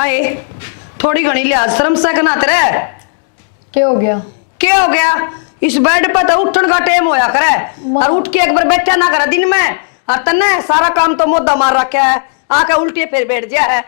आए थोड़ी घनी लिहाज शर्म से कना तेरे। क्या हो गया? क्या हो गया? इस बेड पर तो उठन का टाइम होया करे और उठ के एक बार बैठा ना करे दिन में। और तन्ने सारा काम तो मोदा मार रखा है, आके उल्टे फिर बैठ गया है।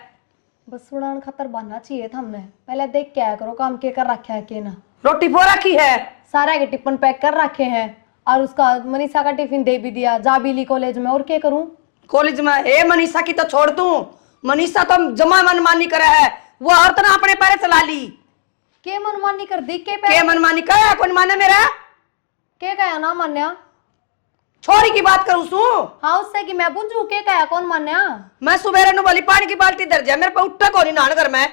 बस उड़ान खतर बनना चाहिए था हमने। पहले देख के आया करो काम के कर रखा है के ना। रोटी पो रखी है, सारा के टिफिन पैक कर रखे हैं और उसका मनीषा का टिफिन दे भी दिया। जा भी ली कॉलेज में, और क्या करूं? कॉलेज में ए मनीषा की तो छोड़ दूं। मनीषा तो जमा मनमानी करे है, वो और तना अपने पैर चला ली। के मनमानी कर दी? के मनमानी का कौन माने मेरा? के कहा ना मान्या? छोरी की बात करूं सू। हाँ उससे कि मैं पूछूं के कहा कौन मान्या? मैं सुबेरे नु वाली पानी की बाल्टी दर जा, मेरे पे उठता कोनी नान घर में।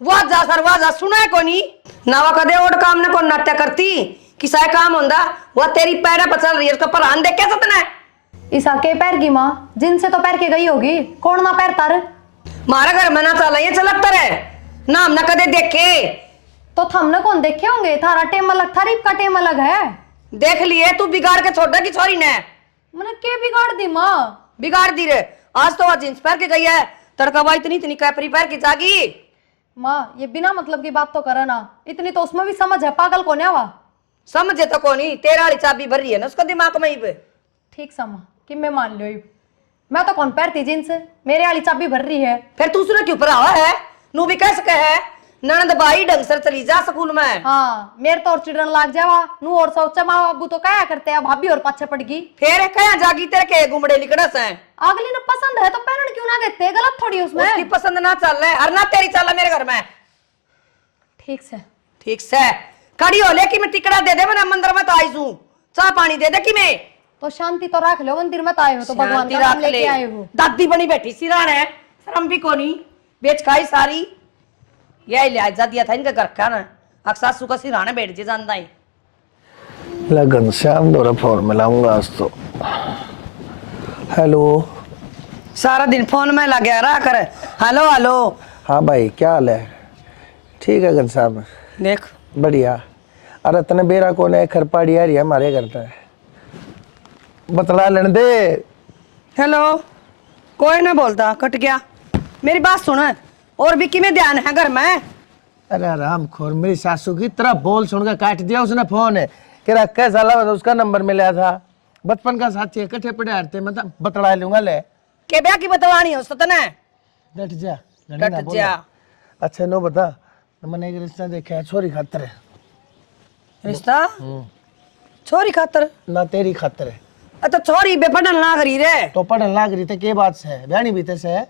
वाह जा सर वाह जा, सुना है कोनी नावा कदे ओड काम ने को नाट्य करती किसा काम होंदा। वो तेरी पैरा पर चल रही है, उसका परान देख के सतना है। ईसा के पैर की माँ जिनसे तो पैर के गई होगी, कौन ना पैर तार? मारा घर में ना चला ये चलत रे नाम ना कदे देखे। तो थमने कौन देखे होंगे? थारा टेम अलग, थारीफ का टेम अलग है। देख लिए तू बिगाड़ के छोड़ की छोरी ने। मैंने के बिगाड़ दी माँ? बिगाड़ दी रे, आज तो वह जींस पहन के गई है, तड़का हुआ इतनी इतनी कैपरी पहन के जागी। माँ ये बिना मतलब की बात तो करे ना, इतनी तो उसमें भी समझ है। पागल कौन है? वह समझे तो कोनी, तेरा वाली चाबी भर रही है ना उसका दिमाग में ही पे। ठीक समा कि मैं मान लो मैं तो कौन पैरती जींस, मेरे वाली चाबी भर रही है। फिर तू उसने क्यों पढ़ावा है? नू भी कह सके है ननद भाई ढंग से चली जा स्कूल में। हाँ मेरे तो और चिड़न लाग जावा नू और सोचा माँ बाबू तो क्या करते हैं, भाभी और पाछे पड़ गई। फिर कया जागी तेरे के गुमड़े लिकड़स हैं। अगली ने पसंद है तो पहन क्यों ना देते? गलत थोड़ी उसमें। उसकी पसंद ना चल रहा है और ना तेरी चल मेरे घर में। ठीक से ठीक से खड़ी हो ले कि मैं टिकड़ा दे दे, मैं मंदिर में तो आई हूं, चाह पानी दे दे कि मैं तो शांति तो रख लो। मंदिर में तो आए हो तो भगवान का नाम लेके आए हो। दादी बनी बैठी सिरान है, शर्म भी कोनी, बेच खाई सारी। यही लिहाज जा दिया था इनका घर का ना, अक्सर सासू का सिराने बैठ जे जानता है। लगन श्याम दोरा फोन मिलाऊंगा आज तो। हेलो। सारा दिन फोन में लगे रहा कर। Hello hello. हाँ भाई क्या हाल है? ठीक है घनश्याम, देख बढ़िया। अरे तने बेरा कौन है? खरपाड़ी आ रही है हमारे घर पे, बतला लेने दे। हेलो। कोई ना बोलता, कट गया। मेरी बात सुन, और भी किमें ध्यान है घर में? अरे राम खोर, मेरी सासू की तरह बोल सुनकर काट दिया उसने फोन है। कह रहा कैसा लगा, उसका नंबर मिला था, बचपन का साथी है, इकट्ठे पढ़े हारते, मतलब बतला लूंगा ले। के ब्याह की बतवानी है उसने तने? डट जा डट जा। अच्छा नो बता, मैंने एक रिश्ता देखा है, छोरी खातर है। रिश्ता? छोरी खातर? ना तेरी खातर है। अच्छा छोरी बे पढ़न ना करी रे तो पढ़न लाग रही थे के बात से है, ब्याह नहीं बीते से है।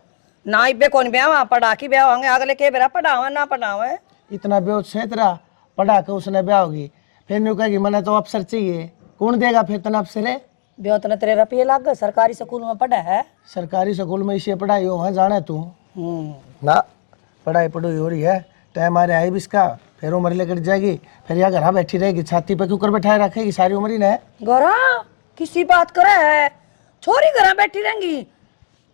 ना इबे कौन ब्याह पढ़ा की ब्याह होंगे अगले के बेरा पढ़ावा ना पढ़ावे। इतना बेहोश से तेरा पढ़ा के उसने ब्याह होगी, फिर न्यू कहेगी मैंने तो अफसर चाहिए, कौन देगा फिर तना अफसर है? ब्याह तने तेरे रुपये लाग गए, सरकारी स्कूल में पढ़ा है। सरकारी स्कूल में इसे पढ़ाई हो वहाँ जाना तू ना, पढ़ाई पढ़ाई हो रही है, टाइम आ रहा है इसका, फिर उम्र लेकर जाएगी, फिर यहाँ घर बैठी रहेगी, छाती पे क्यों कर बैठाए रखेगी सारी उम्र ही ने। गोरा किसी बात करे है, छोरी घर बैठी रहेंगी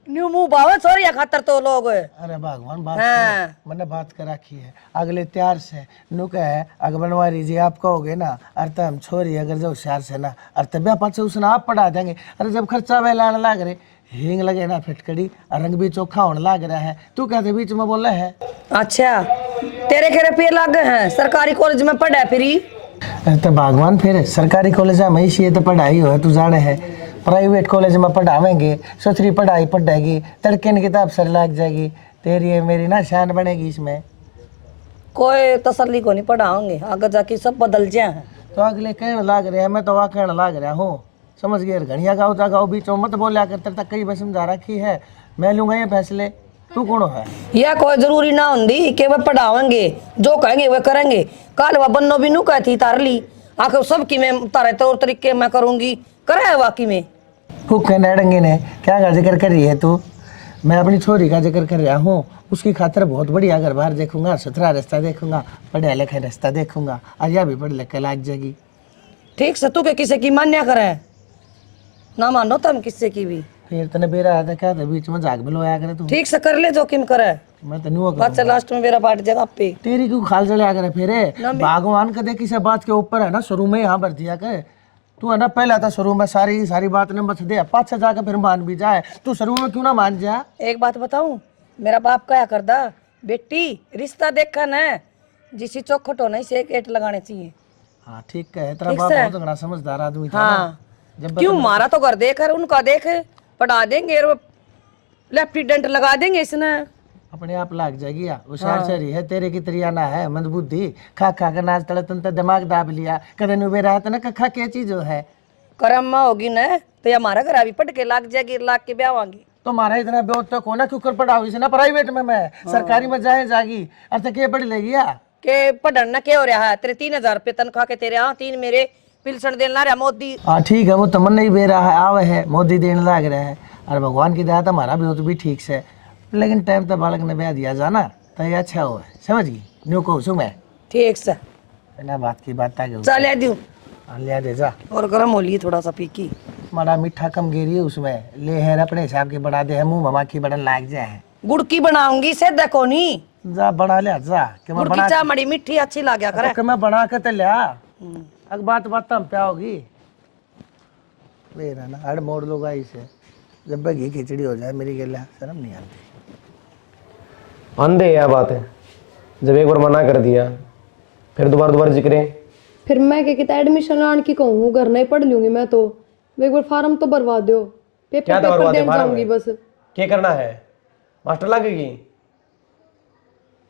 न्यू मुंह बावे छोरी खातर तो लोग। अरे भगवान बात हाँ। मैंने बात कर रखी है अगले त्यार से नु कहे अगर बनवारी जी आप कहोगे ना, अर्थ हम छोरी अगर जो होशियार से ना अर्थ ब्याह पाछे उसने आप पढ़ा देंगे। अरे जब खर्चा वे लाने लाग रहे, हींग लगे ना फिटकड़ी, रंग भी चोखा होने लाग रहा है, तू कहते बीच में बोला है। अच्छा तेरे के रुपये लाग गए हैं, सरकारी कॉलेज में पढ़ा फिरी? तो भगवान फिर सरकारी कॉलेज में ही तो पढ़ाई हो तू जाने है, प्राइवेट कॉलेज में पढ़ावेंगे, सोचरी पढ़ाई पढ़ेगी, तड़के की किताब सर लग जाएगी, तेरी है मेरी ना शान बनेगी इसमें। कोई तसल्ली को नहीं पढ़ाओगे, आगे जाके सब बदल जाए। तो अगले कहने लाग रहे हैं, मैं तो वहाँ कहने लाग रहा हूँ, समझ गए? घड़िया गाँव जा गाँव बीच में मत बोलिया कर, तेरे तक कई बार समझा रखी है, मैं लूंगा ये फैसले, तू कौन है? यह कोई जरूरी ना होंगी कि वह पढ़ावेंगे, जो कहेंगे वह करेंगे। कल वह बन्नो भी नू कहती तार ली आखिर सब की मैं तारे तौर तरीके मैं करूंगी, करे वाकई में भूखे नड़ंगे ने क्या का जिक्र कर रही है तू? मैं अपनी छोरी का जिक्र कर रहा हूँ, उसकी खातर बहुत बढ़िया घर बार देखूंगा, सुथरा रास्ता देखूंगा, पढ़े लिखे रास्ता देखूंगा, और यह भी पढ़ लिख के लाग जाएगी। ठीक से तू के किसी की मान्या करे ना मानो तुम किसी की भी, फिर तने बेरा आता क्या था बीच में जाग बिलोया करे तू। ठीक से कर ले जोखिम करे, मैं तो नुआ बात लास्ट में मेरा पार्ट जगह पे तेरी क्यों खाल चले करे फिर भगवान कदे किसी बात के ऊपर है ना शुरू में यहाँ भर दिया करे, तू है ना पहला था शुरू में सारी सारी बात ने बच दे, पाछे जाके फिर मान भी जाए, तू शुरू में क्यों ना मान जा? एक बात बताऊं, मेरा बाप क्या करदा, बेटी रिश्ता देखा ना, जिसी चौखट होना ही से गेट लगाने चाहिए। हाँ ठीक है, तेरा बाप बहुत घना समझदार आदमी था ना। हाँ जब क्यों, मारा तो घर देख उनका देख, पढ़ा देंगे और लेफ्टिनेंट लगा देंगे इसने। अपने आप लाग जाएगी या होशियार शहरी है, तेरे की तरियाना है मंदबुद्धि, खा खा के नाच तड़े तंत्र दिमाग दाब लिया, कदे नुबे रहा था ना कखा क्या चीज है। करम होगी ना तो ये हमारा घर अभी पट के लाग जाएगी, लाग के ब्याह होंगी। तो हमारा इतना ब्योत तो कोना क्यों कर पड़ा हुई ना, प्राइवेट में मैं सरकारी में जाए जागी, अर्थ के पढ़ लेगी या के पढ़ना क्या हो रहा है, तेरे 3,000 रुपये तनख्वाह के तेरे, हाँ 3 मेरे पिलसन देना रहा मोदी। हाँ ठीक है, वो तमन नहीं दे रहा है, आवे है मोदी देने लग रहा है, और भगवान की दया तो हमारा ब्योत भी ठीक से, लेकिन टाइम तो बालक ने ब्याह दिया जाना तो ये अच्छा हो, समझ गई न्यू कहूँ सु मैं। ठीक से बिना बात की बात आ गई, चल दूं लिया दे जा। और गर्म हो लिए थोड़ा सा फीकी, माड़ा मीठा कम गिरी है उसमें, ले है अपने हिसाब के बना दे है, मुंह ममा की बड़न लाग जाए, गुड़ की बनाऊंगी से देखो नी, जा बना लिया जा कि मैं गुड़ की बना चाय मड़ी मीठी अच्छी लाग्या करे। तो कि मैं बना के तो लिया, अब बात बात हम क्या होगी मेरा ना हर मोड़ लोग आई से, जब घी खिचड़ी हो जाए मेरी गला शर्म नहीं आती। अंधे यह बात है, जब एक बार मना कर दिया फिर दोबारा जिक्र। फिर मैं क्या कहता एडमिशन लाने की कहूँ, घर नहीं पढ़ लूंगी मैं तो, एक बार फार्म तो भरवा दो, क्या पेपर भरवा दे देने फार्म जाऊंगी में? बस। क्या करना है, मास्टर लगेगी?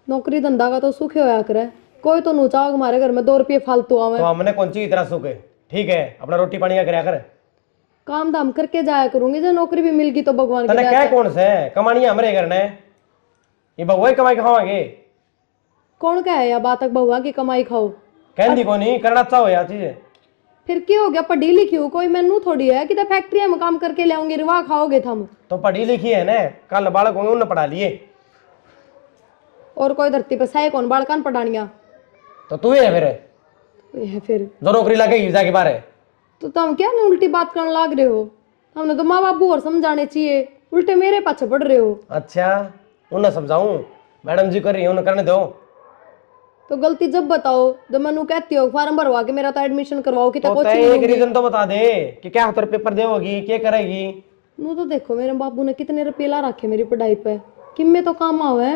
नौकरी धंधा का तो सुख होया करे, कोई तो नूचा हमारे घर में 2 रुपये फालतू आवे, तो हमने कौन सी इतना सुख है, ठीक है अपना रोटी पानी का करया कर। काम धाम करके जाया करूंगी, जो नौकरी भी मिल गई तो भगवान की तने दया क्या से। कौन से कमानी हमरे करने, ये बहुआ ही कमाई खावांगे। कौन क्या है या बात तक बहुआ की कमाई खाओ, कहती को नहीं करना अच्छा हो यार चीज। फिर क्या हो गया, पढ़ी लिखी हूँ, कोई मैनू थोड़ी है कि फैक्ट्री में काम करके ले आऊंगी, रिवा खाओगे थम। तो पढ़ी लिखी है ना, कल बालक होंगे उन्हें पढ़ा लिए, और कोई धरती पे सही कौन बालकान पढ़ानिया, तो तू ही है फिर ये है फिर। जो नौकरी लगेगी जाके बारे। तो तुम क्या नहीं उल्टी बात करने लाग रहे हो, हमने तो माँ बापू और समझाने चाहिए, उल्टे मेरे पाछे पड़ रहे हो। अच्छा उन्हें समझाऊं, मैडम जी कर रही है उन्हें करने दो। तो गलती जब बताओ जब मैं कहती हो फार्म भरवा के मेरा तो एडमिशन करवाओ कि तो तय एक रीजन तो बता दे कि क्या हाथ पेपर देवोगी, क्या करेगी। नू तो देखो मेरे बाबू ने कितने रुपये ला रखे मेरी पढ़ाई पे, किम्मे तो काम आवे।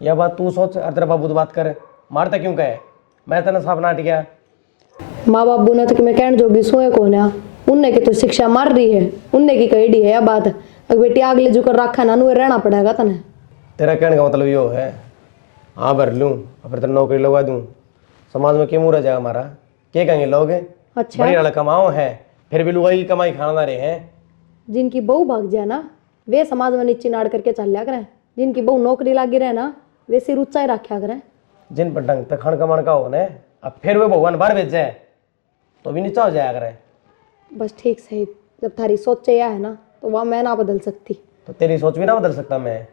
यह बात तू सोच और तेरा बाबू तो बात करे, मारता क्यों कहे, मैं तेना साफ नाट गया। माँ बाबू ने तो मैं कहने जोगी सोए कौन है, उनने की तो शिक्षा मार रही है, उनने की कही है यह बात, अब बेटी आगले जो कर रखा ना नू रहना पड़ेगा तने। तेरा कहने का मतलब यो है, हाँ भर लूँ और फिर तेरा नौकरी लगवा दूँ, समाज में क्या मुँह रह जाएगा हमारा, क्या कहेंगे लोग। अच्छा बड़ी वाला कमाओ है फिर भी लुगाई की कमाई खाना रहे हैं। जिनकी बहू भाग जाए ना वे समाज में नीचे नाड़ करके चल लिया करें, जिनकी बहू नौकरी लागी रहे ना वे सिर ऊंचा ही रखा करें। जिन पर ढंग तक खण कमान का हो ने, अब फिर वे भगवान बाहर भेज जाए तो भी नीचा हो जाया करे। बस ठीक सही, जब थारी सोच चाहिए है ना तो वह मैं ना बदल सकती। तो तेरी सोच भी ना बदल सकता मैं।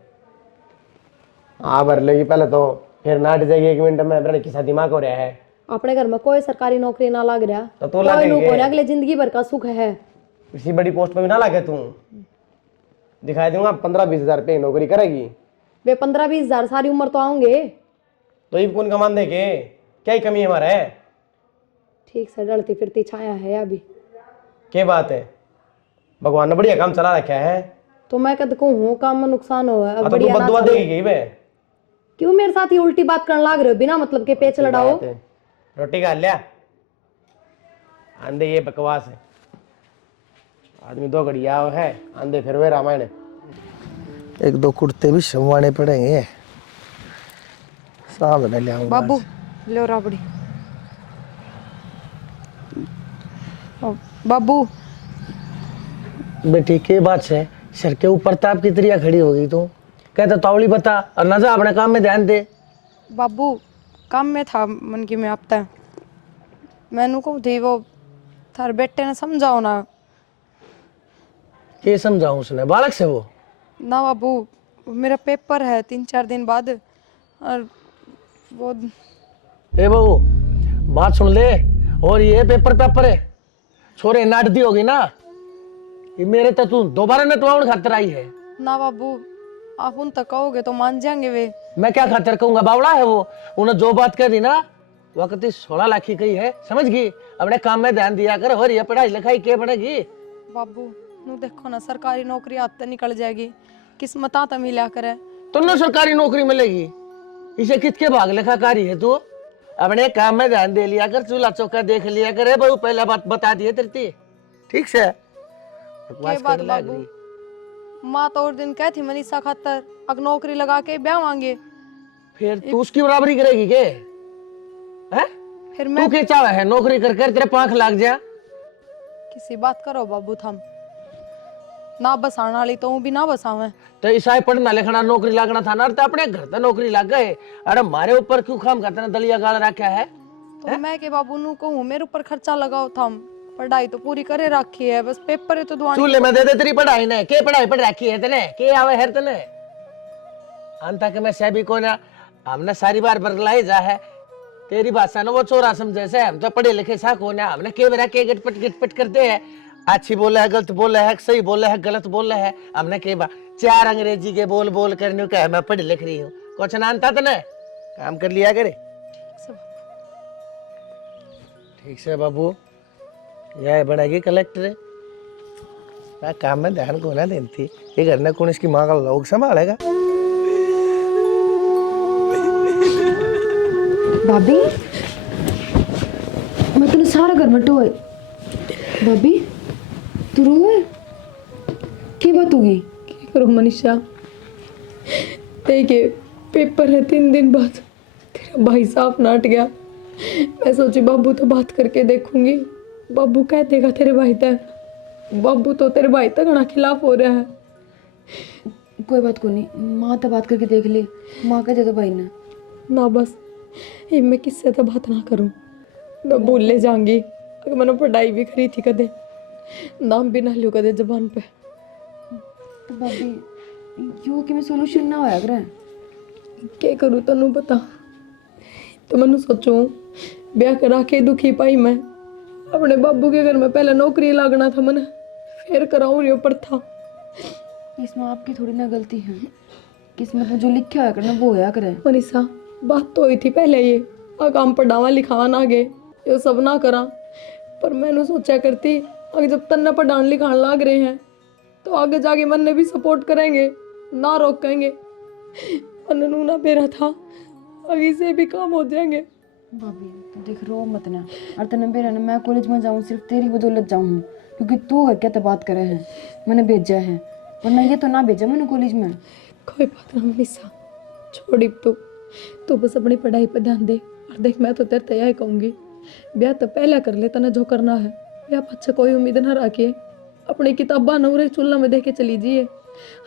हाँ भर लेगी पहले तो फिर नाट जाएगी 1 मिनट में, मेरा किसा दिमाग हो रहा है। अपने घर में कोई सरकारी नौकरी ना लग रहा तो तू लग गई है। अगले जिंदगी भर का सुख है। किसी बड़ी पोस्ट पे भी ना लगे तू, दिखाई दूंगा 15-20 हज़ार रुपये नौकरी करेगी। वे 15-20 हजार सारी उम्र तो आऊंगे, तो ये कौन कमान दे के, क्या ही कमी है हमारा है। ठीक से डलती फिरती छाया है अभी। क्या बात है, भगवान ने बढ़िया काम चला रखा है। तो मैं कद कहूँ काम में नुकसान हो तो तू बददुआ देगी गई बे, क्यों मेरे साथ ही उल्टी बात करने लाग रहे हो, बिना मतलब के पेच लड़ाओ। रोटी खा लिया, आंधे ये बकवास है, आदमी 2 घड़ी आओ है आंधे फिर वे रामायण। 1-2 कुर्ते भी संवाने पड़ेंगे, सामने ले आऊंगा। बाबू लो राबड़ी। बाबू बेटी के बात से सर के ऊपर ताप की तरिया खड़ी हो गई तू, कहता तावली बता और ना जा अपने काम में ध्यान दे। बाबू काम में था मन की में आपता मैनू को थी वो थार बेटे ने समझाओ ना। ये समझाऊं उसने बालक से वो ना बाबू मेरा पेपर है 3-4 दिन बाद, और वो ए बहू बात सुन ले, और ये पेपर है छोरे नाट दी होगी ना, ये मेरे तो तू दोबारा न तो खातर आई है ना बाबू आप उन तक कहोगे तो मान जाएंगे वे। मैं क्या खातर कहूंगा, बावड़ा है वो, उन्हें जो बात कह दी ना वक्त 16 लाख की कही है, समझ गई। अपने काम में ध्यान दिया कर, और ये पढ़ाई लिखाई क्या बनेगी। बाबू नू देखो ना सरकारी नौकरी हाथ से निकल जाएगी, किस्मत तो मिला करे, तुमने सरकारी नौकरी मिलेगी, इसे किसके भाग लेखा कार्य है तू? अपने काम में ध्यान दे लिया कर, चूल्हा चौका देख लिया करे बहू, पहला बात बता दिए तेरी, ठीक से? बकवास बात करने लग बाबू? रही। माँ तो और दिन कहती मनीषा खातर अग नौकरी लगा के ब्याह मांगे, फिर तू उसकी बराबरी करेगी के? हैं? फिर तू मैं क्या चाहे है नौकरी कर कर तेरे पांख लाग जा? किसी बात करो बाबू, थम ना बसाने वाली तो हूँ भी ना बसावे। तो ईसाई पढ़ना लिखना नौकरी लागना था ना, तो अपने घर तो नौकरी लग गए, अरे हमारे ऊपर क्यों काम करते ना, दलिया गाल रखा है? तो मैं के बाबू नु कहूँ मेरे ऊपर खर्चा लगाओ, थम पढ़ाई तो पूरी करे रखी है, बस पेपर है तो दुआनी। चूल्हे में दे दे तेरी पढ़ाई ने, के पढ़ाई पढ़ रखी है तने, के आवे है तने? अंत के मैं सभी को ना, हमने सारी बार बरगलाई जा है, तेरी भाषा ना वो चोरा समझे से, हम तो पढ़े लिखे सा को ना, हमने के बेरा के गिटपट करते हैं, अच्छी बोले है, गलत बोले है, सही बोले है, गलत बोले है, हमने के बा चार अंग्रेजी के बोल बोल करने का मैं पढ़ लिख रही हूँ, कुछ ना आता तने, काम कर लिया करे। ठीक से बाबू, यह बनेगी कलेक्टर, मैं काम में ध्यान को ना देती, ये घर में कौन इसकी माँ का लोग संभालेगा? भाभी मैं तेने सारा घर में टोए, भाभी तू रोए की बात होगी? क्या करूँ मनीषा, देखिए पेपर है 3 दिन बाद, तेरा भाई साहब नाट गया, मैं सोची बाबू तो बात करके देखूंगी, बाबू कह देगा तेरे भाई तक, बाबू तो तेरे भाई तक ना खिलाफ हो रहा है। कोई बात को नहीं, माँ तो बात करके देख ले, माँ कह दे तो भाई ने ना बस ये मैं किससे तो बात ना करूं, मैं भूल ले जाऊंगी, अगर मैंने पढ़ाई भी करी थी कदे, नाम भी ना लियो कदे जबान पे। तो भाभी यो कि मैं सोल्यूशन ना होया करे, क्या करूं तनु बता, तो मैंने सोचूं ब्याह करा के दुखी पाई मैं, अपने बाबू के घर में पहले नौकरी लागना था मैंने, फिर कराऊं रियो पर था। इसमें आपकी थोड़ी ना गलती है, किस्मत में जो लिखा होया करना वो होया करे। मनीषा बात तो हुई थी पहले, ये काम पढ़ावा लिखावा ना गे, ये सब ना करा, पर मैंने सोचा करती अगर जब तन्ने पढ़ान लिखान लाग रहे हैं तो आगे जाके मन ने भी सपोर्ट करेंगे, ना रोकेंगे, मननू ना बेरा था आगे से भी काम हो जाएंगे। भाभी तो देख रो मत ना, और तने बेरा ना मैं कॉलेज में जाऊँ सिर्फ तेरी बदौलत जाऊँ, क्योंकि तू है क्या तो बात करे है, मैंने भेजा है, वरना ये तो ना भेजा मैंने कॉलेज में। कोई बात ना मनीषा, छोड़ी तू बस अपनी पढ़ाई पर ध्यान दे, और देख मैं तो तेरे तैयार कहूँगी, ब्याह तो पहले कर ले, तने जो करना है ब्याह अच्छा कोई उम्मीद ना रखिए, अपनी किताबा नवरे चूल्हा में देख के चली जाइए,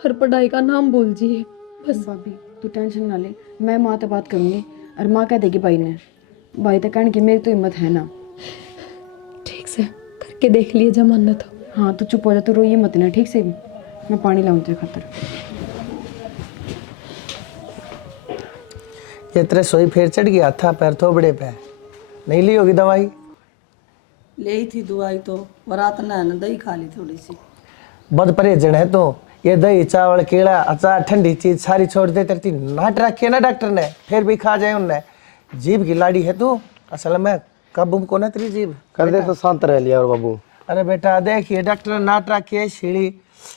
हर पढ़ाई का नाम भूल जाइए बस। भाभी तू टेंशन ना ले, मैं माँ से बात करूँगी, और माँ कह देगी भाई ने, भाई तो कहने की मेरी तो हिम्मत है ना। ठीक से करके देख लिए जमाना तो। हाँ तू चुप हो जा, तू रोइए मत ना, ठीक से? मैं पानी लाऊं तेरे खातर। ये तेरे सोई फिर चढ़ गया था पैर थोबड़े पे, नहीं ली होगी दवाई? ले थी दवाई तो रात ना दही खा ली थोड़ी सी। बद परहेजन है तो, ये दही चावल केला अचार ठंडी चीज सारी छोड़ दे, तेरी नाट रखी है ना डॉक्टर ने, फिर भी खा जाए उनने। जीभ की लाड़ी है तू, असल में कब को ना तेरी जीभ कर दे तो शांत रह लिया और बाबू। अरे बेटा देखिए डॉक्टर ने नाट रखी है, सीढ़ी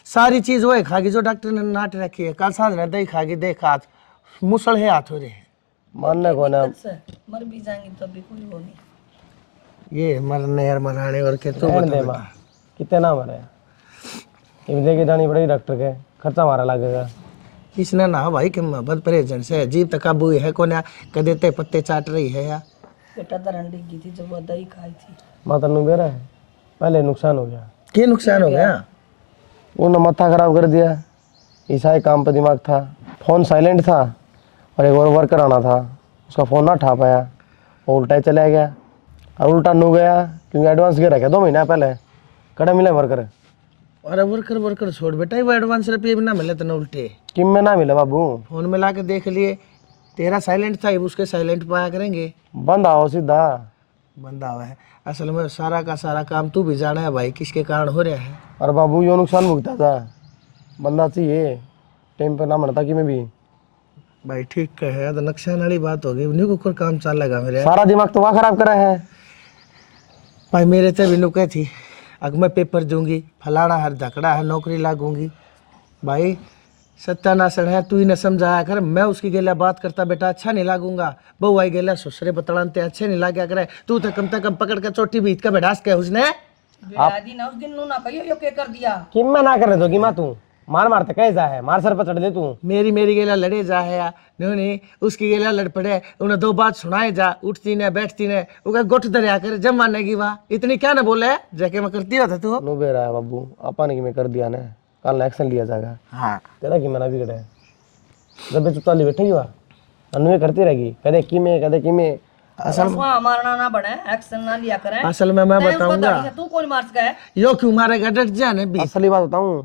सारी चीज वो खागी जो डॉक्टर ने नाट रखी है, कल सांझ ने दही खागी, देख हाथ मुसल है हाथ हो रहे हैं। मानने को ना मर भी जाएंगे तो भी कोई वो नहीं। ये मरने यार मराने और के तो रहने दे माँ, कितने ना मरे, ये देखे जानी पड़ेगी डॉक्टर के, खर्चा हमारा लगेगा। इसने ना भाई कि बद परहेजन से जीव तक काबू है को ना, कदे ते पत्ते चाट रही है या बेटा दरन डिगी थी जब वो दही खाई थी। माता नु बेरा है, पहले नुकसान हो गया। क्या नुकसान हो गया? उन्होंने माथा खराब कर दिया, ईसाई काम पे दिमाग था, फ़ोन साइलेंट था, और एक और वर्कर आना था, उसका फ़ोन ना उठा पाया, वो उल्टा ही चला गया, और उल्टा नू गया क्योंकि एडवांस गिर रखा 2 महीना पहले, कड़ा मिले वर्कर। अरे वर्कर छोड़ बेटा, वो एडवांस रुपये भी ना मिले तो उल्टे किम में ना मिले बाबू, फोन में ला के देख लिए, तेरा साइलेंट था उसके साइलेंट पाया करेंगे, बंद आओ सीधा। बंदा हुआ है। असल में सारा का सारा काम तू भी जाना है भाई, किसके कारण हो रहा है। और बाबू यो नुकसान भुगता था, बंदा चाहिए टाइम पर ना मरता कि मैं भी। भाई ठीक है, तो नुकसान वाली बात होगी, उन्हीं को कोई काम चल लगा मेरे। सारा दिमाग तो वहाँ खराब करा है भाई मेरे से भी नुके थी, अगर मैं पेपर दूंगी फलाना हर धकड़ा है, नौकरी लागूंगी, भाई सत्यानाशन है, तू ही न समझाया कर। मैं उसकी गेला बात करता बेटा अच्छा नहीं लागूंगा। बहू आई गेला ससुरे बतड़ानते अच्छे नहीं लाग्या करे। तू तो कम से कम पकड़ के चोटी बीत के बैठास के उसने बेरादी ना उस दिन नु ना कहियो यो के कर दिया। कि मैं ना करने दो कि माँ तू मार मारते कैसा है, मार सर पर चढ़ दे तू। मेरी गेला लड़े जा है या नहीं उसकी गेला लड़ पड़े। उन्हें दो बात सुनाए जा, उठती ने बैठती ने उनका गुट दरिया कर जब मानने की वाह इतनी क्या ना बोले जाके मैं करती होता तू। नु बेरा है बाबू अपन की मैं कर दिया ने, कल एक्शन लिया जाएगा। हाँ तेरा की मना बिगड़े जब चुप चाली बैठेगी वहाँ अनु करती रहेगी, कदे कि मैं असल में मारना ना बने, एक्शन ना लिया करें। असल में मैं बताऊंगा तू कौन मार सका है? यो क्यों मारेगा डट जाने भी असली बात बताऊं,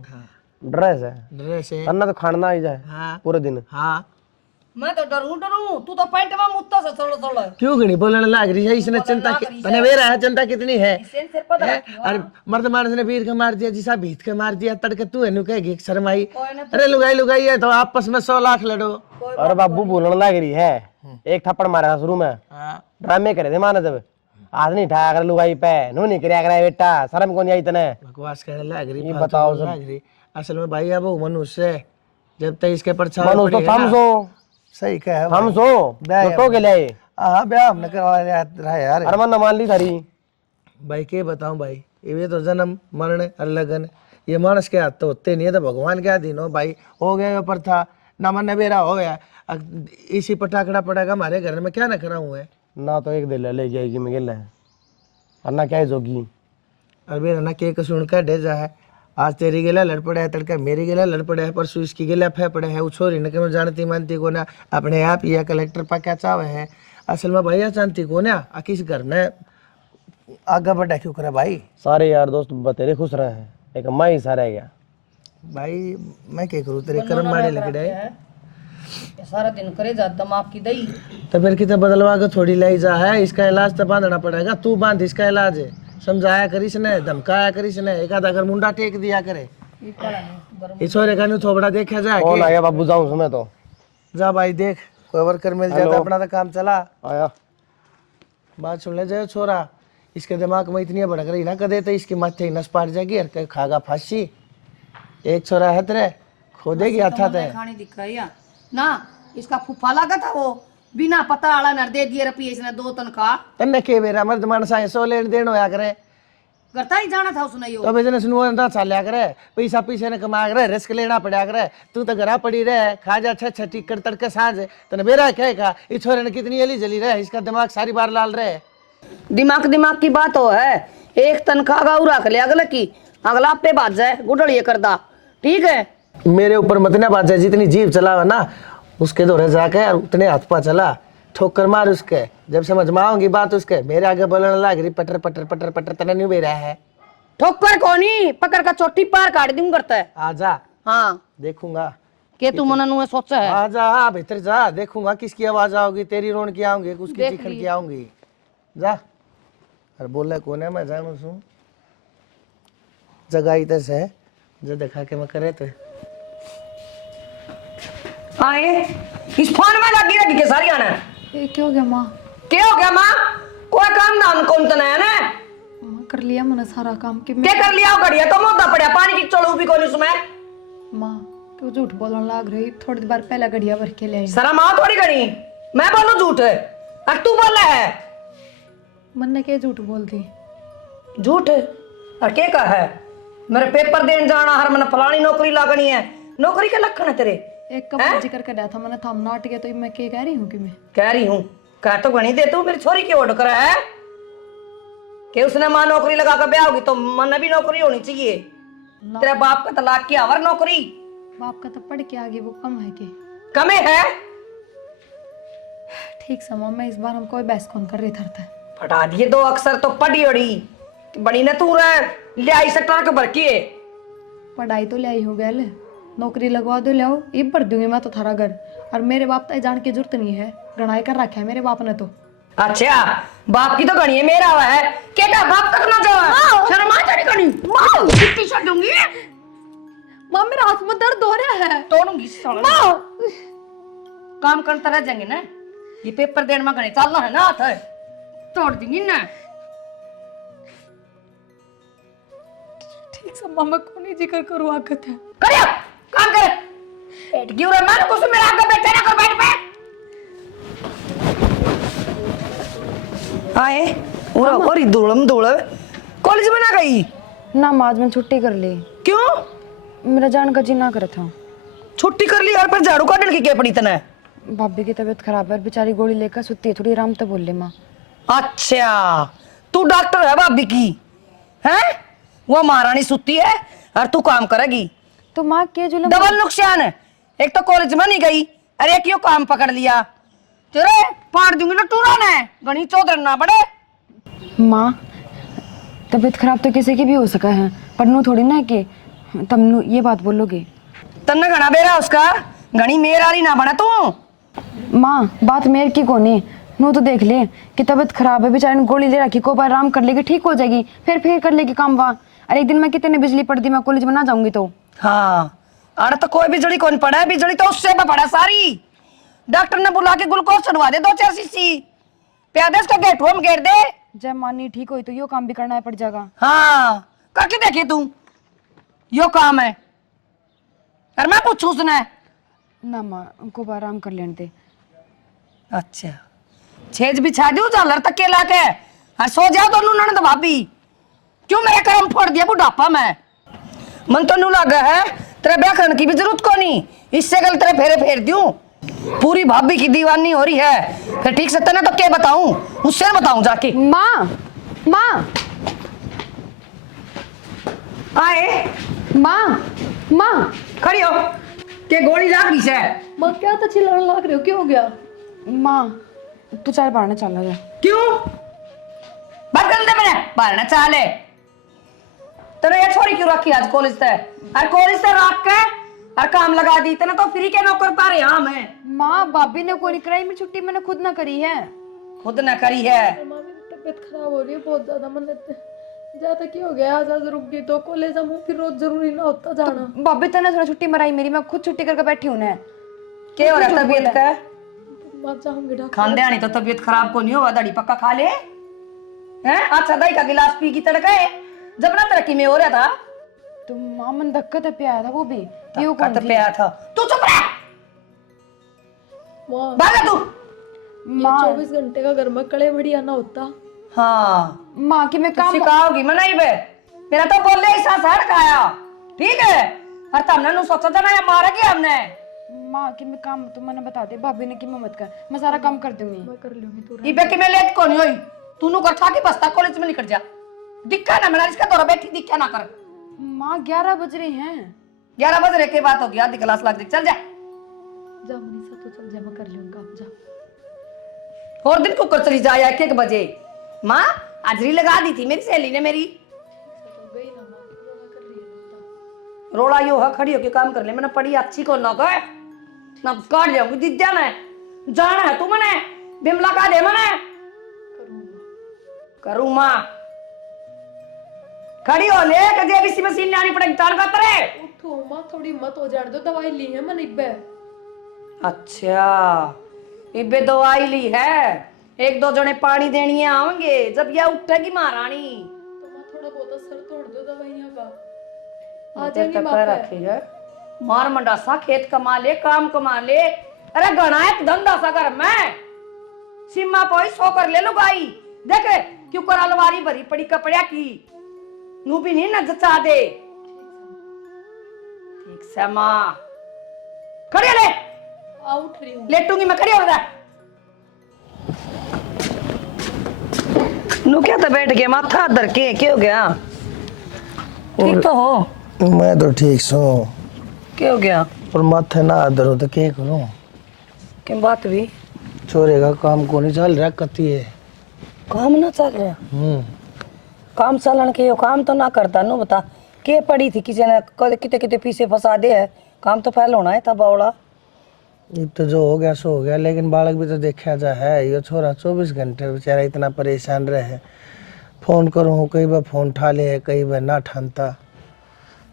ड्रेस है ड्रेस है। अन्ना तो खाना ही जाए हाँ पूरे दिन। हाँ मैं तो डरूं तू तो पैंट में मुत्ता से चलो क्यों घड़ी बोलने लग रही है? इसने चिंता तने वेरा है चिंता कितनी है? सिर पर है? अरे मर्द मानस ने वीर के मार दिया, जिसा भीत के मार दिया, तड़के तू है कहेगी शर्माई। अरे लुगाई है तो आपस में 100 लाख लड़ो। और बाबू बोलने लग रही है, एक थप्पड़ मारा था शुरू में, हाँ ड्रामे करे थे माना जब आज नहीं ठा कर लुगाई पे नू नहीं कराया करे बेटा, शर्म कौन आई तने? बकवास कहने लग रही, ये बताओ लग रही। असल में भाई अब वो मनुष्य है, जब तक इसके परछाई मनुष्य तो समझो सही कहे समझो तो के लिए हाँ ब्याह हमने करवा रहा यार। अरे मन मान ली थारी भाई के बताऊं भाई, ये तो जन्म मरण और लगन ये मानस के हाथ तो होते नहीं है, तो भगवान के अधीन हो भाई। हो गया पर था ना मन बेरा हो गया, इसी पटाखड़ा पड़ेगा हमारे घर में, क्या ना करा हुआ है ना तो एक दिल ले जाएगी मैं गिल है और ना क्या जोगी। अरे ना के सुन का डे जा है, आज तेरी गेला लड़ पड़ा है, तड़का मेरी गेला लड़ पड़ा है, परसों इसकी गेला फै पड़ा है। वो छोरी न के जानती मानती को ना अपने आप ही कलेक्टर पा क्या चावे है। असल में भैया जानती को ना किस घर ने आगे बढ़ा क्यों करे भाई। सारे यार दोस्त बतेरे खुश रहे हैं, एक मैं ही सारा गया भाई मैं क्या करूँ, तेरे कर्म माड़े लग रहे सारा दिन करे जा दिमाग की दही। तो फिर कितना बदलवा के थोड़ी लाई जा है, इसका इलाज तो बांधना पड़ेगा। तू बांध इसका इलाज है, समझाया करिस ने, धमकाया करिस ने, एक आधा अगर मुंडा टेक दिया करे। इस छोरे का न्यू थोबड़ा देखा जाए कौन आ गया बाबू, जाऊं समय तो जा भाई देख कोई वर्कर मिल जाता अपना तो काम चला। आया बात सुन ले जाए छोरा, इसके दिमाग में इतनी भड़क रही ना कदे तो इसकी माथे नस पाट जाएगी और खागा फांसी। एक छोरा है तेरे खोदेगी हाथा ते खाने दिख रही है ना, इसका फूफा लगा था वो बिना पता आला नर दे दिए रुपये इसने 2 तनख्वाह। तन्ने के बेरा मर्द मानस आए 100 लेन देन होया करे, करता ही जाना था उसने यो। तो बिजनेस नु अंदा चाल्या करे, पैसा पीछे ने कमा करे, रिस्क लेना पड़ा करे। तू तो घरा पड़ी रहे खा जा छह छठी कर तड़के सांझ तने बेरा कहेगा इस छोरे ने कितनी अली जली रहे, इसका दिमाग सारी बार लाल रहे। दिमाग की बात हो है, एक तनख्वाह का रख ले अगले की, अगला पे बात जाए गुडलिए करदा, ठीक है। मेरे ऊपर मत ना बात जाए, जितनी जीभ चलावा ना उसके दौरे जाके और उतने हाथ पा चला, ठोकर मार उसके। जब समझ में आऊंगी बात उसके मेरे आगे बोलने लग रही पटर पटर पटर पटर तने नहीं बेरा है। ठोकर कोनी पकड़ का चोटी पार काट दूं करता है। आजा हाँ देखूंगा के तू मन नु सोचा है। आजा भीतर जा, देखूंगा किसकी आवाज आओगी, तेरी रोन की आऊंगी उसकी चीखन की आऊंगी। जा अरे बोले कौन है, मैं जानू सू जगाई तस है जो देखा के मैं करे तो आए इस फोन में लगी रही के सारी आना। ये क्या हो गया माँ? क्या हो गया माँ? कोई काम धाम कौन तना है ना? माँ कर लिया मैंने सारा काम कि क्या कर लिया घड़िया तो मुद्दा पड़ा, पानी की चोड़ू भी कौन उसमें। माँ क्यों झूठ बोलने लग रही? थोड़ी देर पहले गड़िया भर के ले आई। सरा माँ थोड़ी घड़ी मैं बोलूं झूठ और तू बोल रहा है मैंने क्या झूठ बोल दी? झूठ और क्या कहा है? मेरे पेपर देने जाना हर मैंने फलानी नौकरी लागनी है, नौकरी के लक्षण है तेरे। एक कब जिक्र कर रहा था मैंने, थाम नाट गया तो मैं क्या कह रही हूँ कि मैं कह रही हूँ कह तो गणी दे तू मेरी छोरी की ओढ़ कर है कि उसने माँ नौकरी लगा कर ब्याह होगी तो मन भी नौकरी होनी चाहिए। तेरे बाप का तलाक किया और नौकरी बाप का तो पढ़ के आगे वो कम है कि कमे है। ठीक समा मैं इस बार हम कोई बहस कौन कर रही था। फटा दिए 2 अक्षर तो पढ़ी ओढ़ी बड़ी न तू ले आई सकता के भर के पढ़ाई तो ले आई हो गया ले, नौकरी लगवा दो ले आओ, ये भर दूंगी मैं तो थारा घर। और मेरे बाप तो जान की जरूरत नहीं है, गणाई कर रखा है मेरे बाप ने तो। अच्छा बाप की तो गणी है, मेरा हुआ है केटा बाप तक ना जाओ शर्मा तेरी गणी मां पिट्टी छोड़ दूंगी। माँ मेरे हाथ में दर्द हो रहा है, तोड़ूंगी साला काम करता रह जाएंगे ना, ये पेपर देने में गणी चलना है ना हाथ तोड़ दूंगी ना। ठीक समा मैं कौन ही जिक्र करूँ आकत है करिया काम कर बैठ क्यों रहा? मैं कुछ मेरा आगे बैठे ना कर, बैठ बैठ। आए और धूलम धूल कॉलेज में ना गई? ना माँ, आज मैंने छुट्टी कर ली। क्यों? मेरा जान का जी ना करे था। छुट्टी कर ली यार, पर झाड़ू काटने की क्या पड़ी तने? भाभी की तबीयत खराब है, बेचारी गोली लेकर सुती है, थोड़ी आराम तो बोल ले माँ। अच्छा, तू डॉक्टर है भाभी की? हैं? वो महारानी सुती है और तू काम करेगी। तो माँ के जुलम डबल नुकसान है, एक तो कॉलेज में नहीं गई और एक यो काम पकड़ लिया। तेरे फाड़ दूंगी ना टूरा ने, गणी चौधरी ना बड़े। माँ, तबीयत खराब तो किसी की भी हो सका है, पर नू थोड़ी ना कि तुम नू ये बात बोलोगे। तन्ने घना बेरा उसका, गणी मेरा ना बना तू। माँ, बात मेरे की कोनी, नू तो देख ले कि तबीयत खराब है, बेचारी ने गोली ले रखी, को बार आराम कर लेगी, ठीक हो जाएगी, फिर कर लेगी काम वहाँ। अरे एक दिन मैं कितने बिजली पड़ दी, मैं कॉलेज में ना जाऊंगी तो। हाँ, अरे तो कोई बिजली कौन पड़ा है? बिजली तो उससे पे पड़ा सारी। डॉक्टर ने बुला के ग्लूकोज चढ़वा दे 2-4 शीशी, प्यादे उसका गेट में घेर दे। जब मानी ठीक हुई तो यो काम भी करना पड़ जाएगा। हाँ, करके देखिए तू, यो काम है। और मैं पूछू उसने? ना माँ, उनको बार आराम कर लेने दे। अच्छा, छेज बिछा दू झालर तक के लाके और सो जाओ तो नूनन तो भाभी। क्यों मेरा कर्म फोड़ दिया बुढ़ापा में? मन तो नू लगा है तेरे ब्याह करने की भी जरूरत को नहीं, इससे कल तेरे फेरे फेर दूं। पूरी भाभी की दीवानी हो रही है, फिर ठीक से तना तो क्या बताऊं, उससे बताऊं जाके। माँ, माँ, आए माँ, माँ, खड़ी हो के गोली लाग रही है। माँ क्या तो चिल्लाने लग रहे हो, क्या हो गया? माँ, तू चार बारने चला जा। क्यों? बात कर दे, मैंने बारना चाले तेरे ये छोरी क्यों रखी आज कॉलेज से? और कॉलेज से रख के और काम लगा दी तेने, तो फ्री के नौकर पा रहे हम हैं। माँ, भाभी ने कोई नहीं कराई, मेरी छुट्टी मैंने खुद ना करी है। खुद न करी है? माँ मेरी तबीयत खराब हो रही है बहुत ज्यादा, मन ज्यादा क्या हो गया, आज रुक गई तो कॉलेज हम फिर रोज जरूरी ना होता जाना। भाभी तो ने थोड़ा छुट्टी मराई मेरी, मैं खुद छुट्टी करके बैठी हूँ ने। क्या हो रहा है तबीयत का? मत जाऊंगी डॉक्टर। खांदे आनी तो तबीयत खराब को नहीं होगा, दड़ी पक्का खा ले हैं। अच्छा दही का गिलास पी की तड़का जब ना तरक्की में हो रहा था तो माँ, मन धक्का तो पिया था वो भी, ये कौन तो थी? पिया था। तू चुप रह, माँ भागा तू। माँ, 24 घंटे का घर में कड़े बढ़िया ना होता। हाँ, माँ की मैं काम सिखाओगी मनाई बे, मेरा तो बोल ले ऐसा सड़ खाया, ठीक है? और तमने नु सोचा था ना ये मारेगी हमने। माँ की मैं काम तो मैंने बता दे, भाभी ने कि मैं मत कर, मैं सारा काम कर दूंगी। मैं कर लूंगी, तू इबे की मैं लेट को नहीं हुई, तू नु कर के बस्ता कॉलेज में निकल जा। दिक्का ना मेरा इसका दौरा बैठी दिक्का ना कर। माँ 11 बज रहे हैं। 11 बज रहे के बात होगी, आधी क्लास लग रही, चल जा। जा मनीषा, तो चल जा, मैं कर लूंगा, आप जा। और दिन को कर चली जाए 1 बजे। माँ हाजरी लगा दी थी मेरी सहेली ने मेरी। तो गई ना माँ, रोना कर रही है ना। रोड़ा यो है, खड़ी होके काम कर ले, मैंने पढ़ी अच्छी को ना गए ना काट जाऊंगी दिद्या ने। जाना है तू मने बिमला का दे मने करूँ माँ। खड़ी हो ले के जेबीसी मशीन लानी पड़ेगी तार का तरे। उठो माँ, थोड़ी मत हो जाने दो, दवाई ली है मैंने इब्बे। अच्छा, इब्बे दवाई ली है, 1-2 जने पानी देनी आवेंगे जब यह उठेगी महारानी। तो माँ थोड़ा बहुत असर तोड़ दो दवाइयाँ का, आ तेरे जाएंगी तक माँ पे। रखी है, मार मंडासा खेत कमा ले, काम कमा ले। अरे गणा एक धंधा सा कर मैं सीमा पोई 100 कर ले लुगाई देख क्यों कर अलमारी भरी पड़ी कपड़े की नू भी नहीं न जचा दे। ठीक से माँ, खड़ी हो ले, आ उठ रही हूँ। लेटूंगी मैं, खड़ी हो जा। नू क्या तो बैठ गया माथा धर के, क्या हो गया? ठीक तो हो? मैं तो ठीक सू, क्या हो गया? पर माथे ना दर्द तो क्या करूं? क्या बात भी? छोरे का काम को नहीं चल रहा, कती है काम ना चल रहा? काम चलन के यो काम तो ना करता नो, बता के पड़ी थी किसी ने किते किते पीछे फंसा दे है, काम तो पहले होना है था बावड़ा। ये तो जो हो गया सो हो गया, लेकिन बालक भी तो देखा जा है। ये छोरा 24 घंटे बेचारा इतना परेशान रहे, फोन करूँ कई बार फोन उठा ले, कई बार ना ठानता।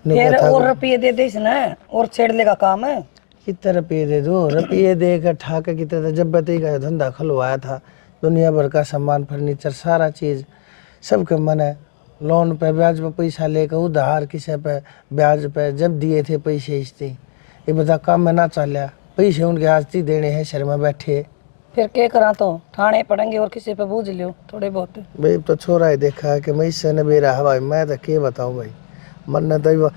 फिर और रुपये दे दे इसने और छेड़ लेगा काम है। कितने रुपये दे दो? रुपये दे कर ठाके कितने, जब बती का धंधा खुलवाया था, दुनिया भर का सामान फर्नीचर सारा चीज़ सबके मने लोन पे ब्याज पे पैसा लेकर उधार किसी पे ब्याज पे जब दिए थे पैसे इसते ये बता काम में ना चलिया पैसे उनके आज ही देने हैं शर्मा बैठे। फिर क्या करा तो ठाणे पड़ेंगे और किसी पे बूझ लियो थोड़े बहुत। भाई तो छोरा ही देखा कि मैं इससे न बेरा है भाई, मैं तो क्या बताऊँ भाई। मन ने तो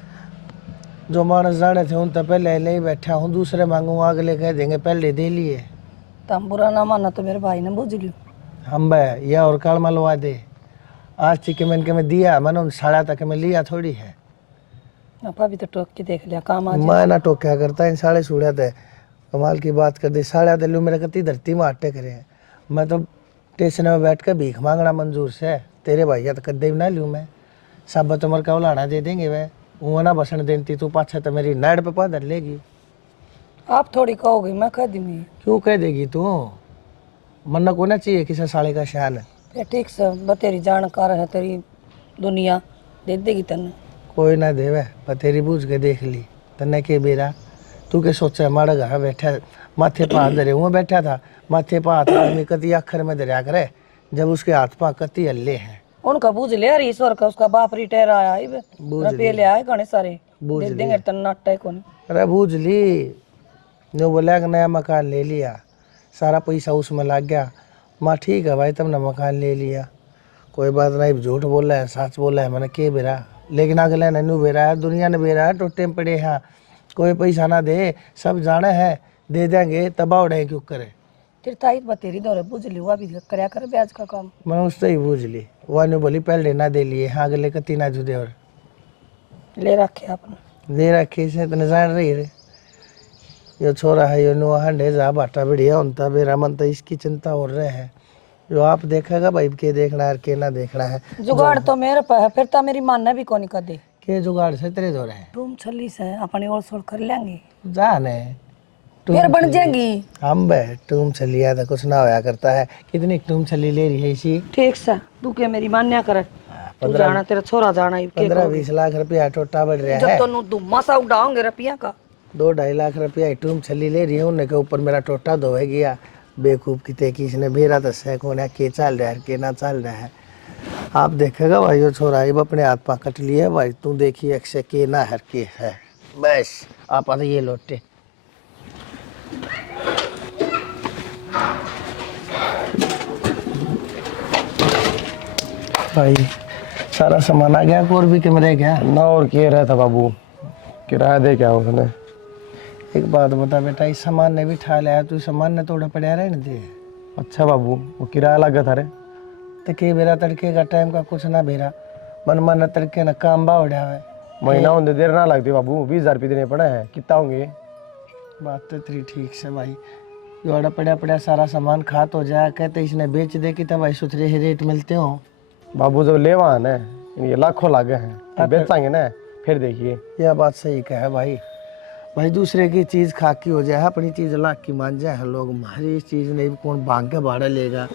जो मानस जाने थे उन तो पहले ले ही बैठा हूँ, दूसरे मांगू अगले कह देंगे पहले दे लिए। तुम बुरा ना माना तो मेरे भाई ने बूझ लियो। हम भाई या और काल मलवा दे आज थी कि मैंने दिया मैंने उन साड़ा तक मैं लिया थोड़ी है। अपा भी तो टोक के देख लिया काम आज। मैं ना टोक्या करता इन साड़े सूढ़े थे कमाल की बात कर दी। साड़ा तो लू मेरे कती धरती में आटे करे हैं। मैं तो स्टेशन में बैठ कर भीख मांगना मंजूर से, तेरे भैया तो कदे भी ना लूँ मैं। सब तो मर का उलाना दे देंगे वह वो ना बसन देती तू पाछा तो मेरी नाड़ पे पादर लेगी। आप थोड़ी कहोगे मैं कह दी मैं। क्यों कह देगी तू, मन्ना को ना चाहिए किसी साले का शान। फिर ठीक से बतेरी जानकार है तेरी दुनिया दे देगी तन्ने। कोई ना देवे पर तेरी बूझ के देख ली तन्ने के बेरा। तू के सोचा माड़ा घर बैठा माथे पा धरे हुए बैठा था, माथे पा हाथ आदमी कति अखर में दरिया करे जब उसके हाथ पा कति हल्ले हैं। उनका बूझ ले यार ईश्वर का, उसका बाप रिटायर आया रुपये ले आए घने सारे दे देंगे तन्ना अट्टा कौन। अरे बूझ ली नो बोला कि नया मकान ले लिया, सारा पैसा उसमें लग गया। माँ ठीक है भाई तुमने मकान ले लिया कोई बात नहीं, झूठ बोल रहा है सच बोल रहा है मैंने के बेरा। लेकिन अगले ने नू बेरा है दुनिया ने बेरा है टोटे में पड़े हैं, कोई पैसा ना दे सब जाने हैं दे देंगे तबाह उड़े क्यों करे। तेरी ताई बतेरी दौरे बूझ ली हुआ भी करया कर ब्याज का काम। मैंने उससे ही बूझ ली वह ने बोली पहले ना दे लिए हाँ अगले कति ना जुदे और ले रखे आपने दे रखे से इतने जान रही रे। यो छोरा है यो नुआ हंडे जा बाटा बढ़िया उनता मेरा मन तो इसकी चिंता हो रहे है। जो आप देखेगा भाई के देखना है के ना देखना है। जुगाड़ तो मेरे पे है फिर तो मेरी मानना भी कौन कर दे। के जुगाड़ से तेरे दो रहे तुम छली से अपनी ओर सोर कर लेंगे जाने फिर बन जाएंगी। हम बे तुम चलिया तो कुछ ना होया करता है। कितनी तुम चली ले रही है इसी ठीक से तू के मेरी मान्या करे तू जाना तेरा छोरा जाना ही 15-20 लाख रुपया टोटा बढ़ रहा जब है। तो नु दुम्मा सा उड़ाओगे रुपया का 2-2.5 लाख रुपया तुम चली ले रही है उनके ऊपर मेरा टोटा धोए गया बेकूफ किते की इसने बेरा तो सह कौन है के चल रहा है के ना चल रहा है। आप देखेगा भाई वो छोरा अब अपने हाथ पा कट लिए भाई तू देखिए अक्सर के ना हर के है बस आप ये लौटे। भाई सारा सामान आ गया और भी कैमरे गया ना और किए रहा था बाबू, किराया दे क्या उसने। एक बात बता बेटा इस सामान ने भी ठा लिया तू सामान ने थोड़ा पड़ा रहने दे। अच्छा बाबू वो किराया लग गया था रे। तो के बेरा तड़के का टाइम का कुछ ना बेरा मन न तड़के न काम बा उड़ा है महीना होने देर ना लगती बाबू, 20,000 रुपये देने पड़े हैं कितना होंगे। बात तो तेरी ठीक से भाई योड़ा पड़ा पड़ा सारा सामान खात हो जाए कहते इसने बेच दे कि तब भाई सुथरे ही रेट मिलते हो। बाबू जब लेवा है ना ये लाखों लागे हैं बेचेंगे ना फिर देखिए। यह बात सही कहे भाई। भाई दूसरे की चीज़ खाकी हो जाए अपनी चीज़ लाख की मान जाए लोग हमारी चीज़ नहीं कौन भाग के भाड़ा लेगा।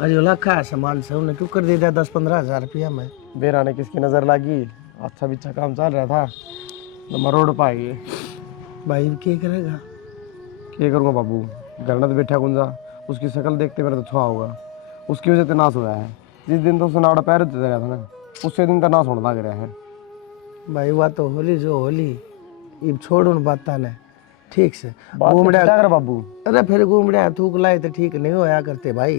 अरे लाखा सामान से उन्हें क्यों कर दे दिया 10-15 हज़ार रुपया में। बेरा ने किसकी नज़र लगी अच्छा भी अच्छा काम चल रहा था तो मैं रोड पाएगी। भाई क्या करेगा क्या करूँगा बाबू, घर में तो बैठा गुंजा उसकी शक्ल देखते मेरा तो छुआ होगा उसकी वजह से नाश होया है। जिस दिन तो सुनाड़ा पैर देते रहा था ना उससे दिन तो नाश होने लग रहा है। भाई वह तो होली जो होली अब छोड़ उन बाता ने ठीक से घूम रहा बाबू। अरे फिर घूम रहा थूक लाए तो ठीक नहीं होया करते भाई।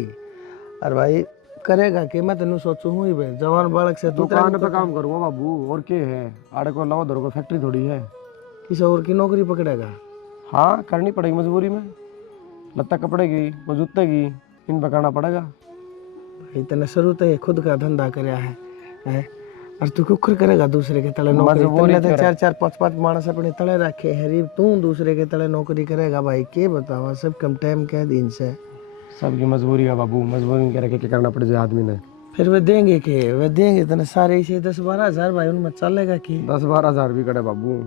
अरे भाई करेगा कि मैं तेन सोचू हूँ ही जवान बालक से दुकान पे काम करूँगा बाबू और क्या है आड़े को अलावा धर को फैक्ट्री थोड़ी है। किसी और की नौकरी पकड़ेगा। हाँ करनी पड़ेगी मजबूरी में, लत्ता कपड़े की वो जूते की इन पकाना पड़ेगा। भाई तेने शुरू तो ये खुद का धंधा कराया है और तू क्यों करेगा दूसरे के तले नौकरी। 4-4 5-5 मानस अपने तले रखे है तू दूसरे के तले नौकरी करेगा भाई के बतावा सब कम टाइम के दिन से सबकी मजबूरी है बाबू, मजबूरी कह के करना पड़ जाए आदमी ने। फिर वे देंगे के वे देंगे तेने सारे इसे 10-12 हज़ार भाई उनमें चलेगा कि 10-12 हज़ार भी करे बाबू,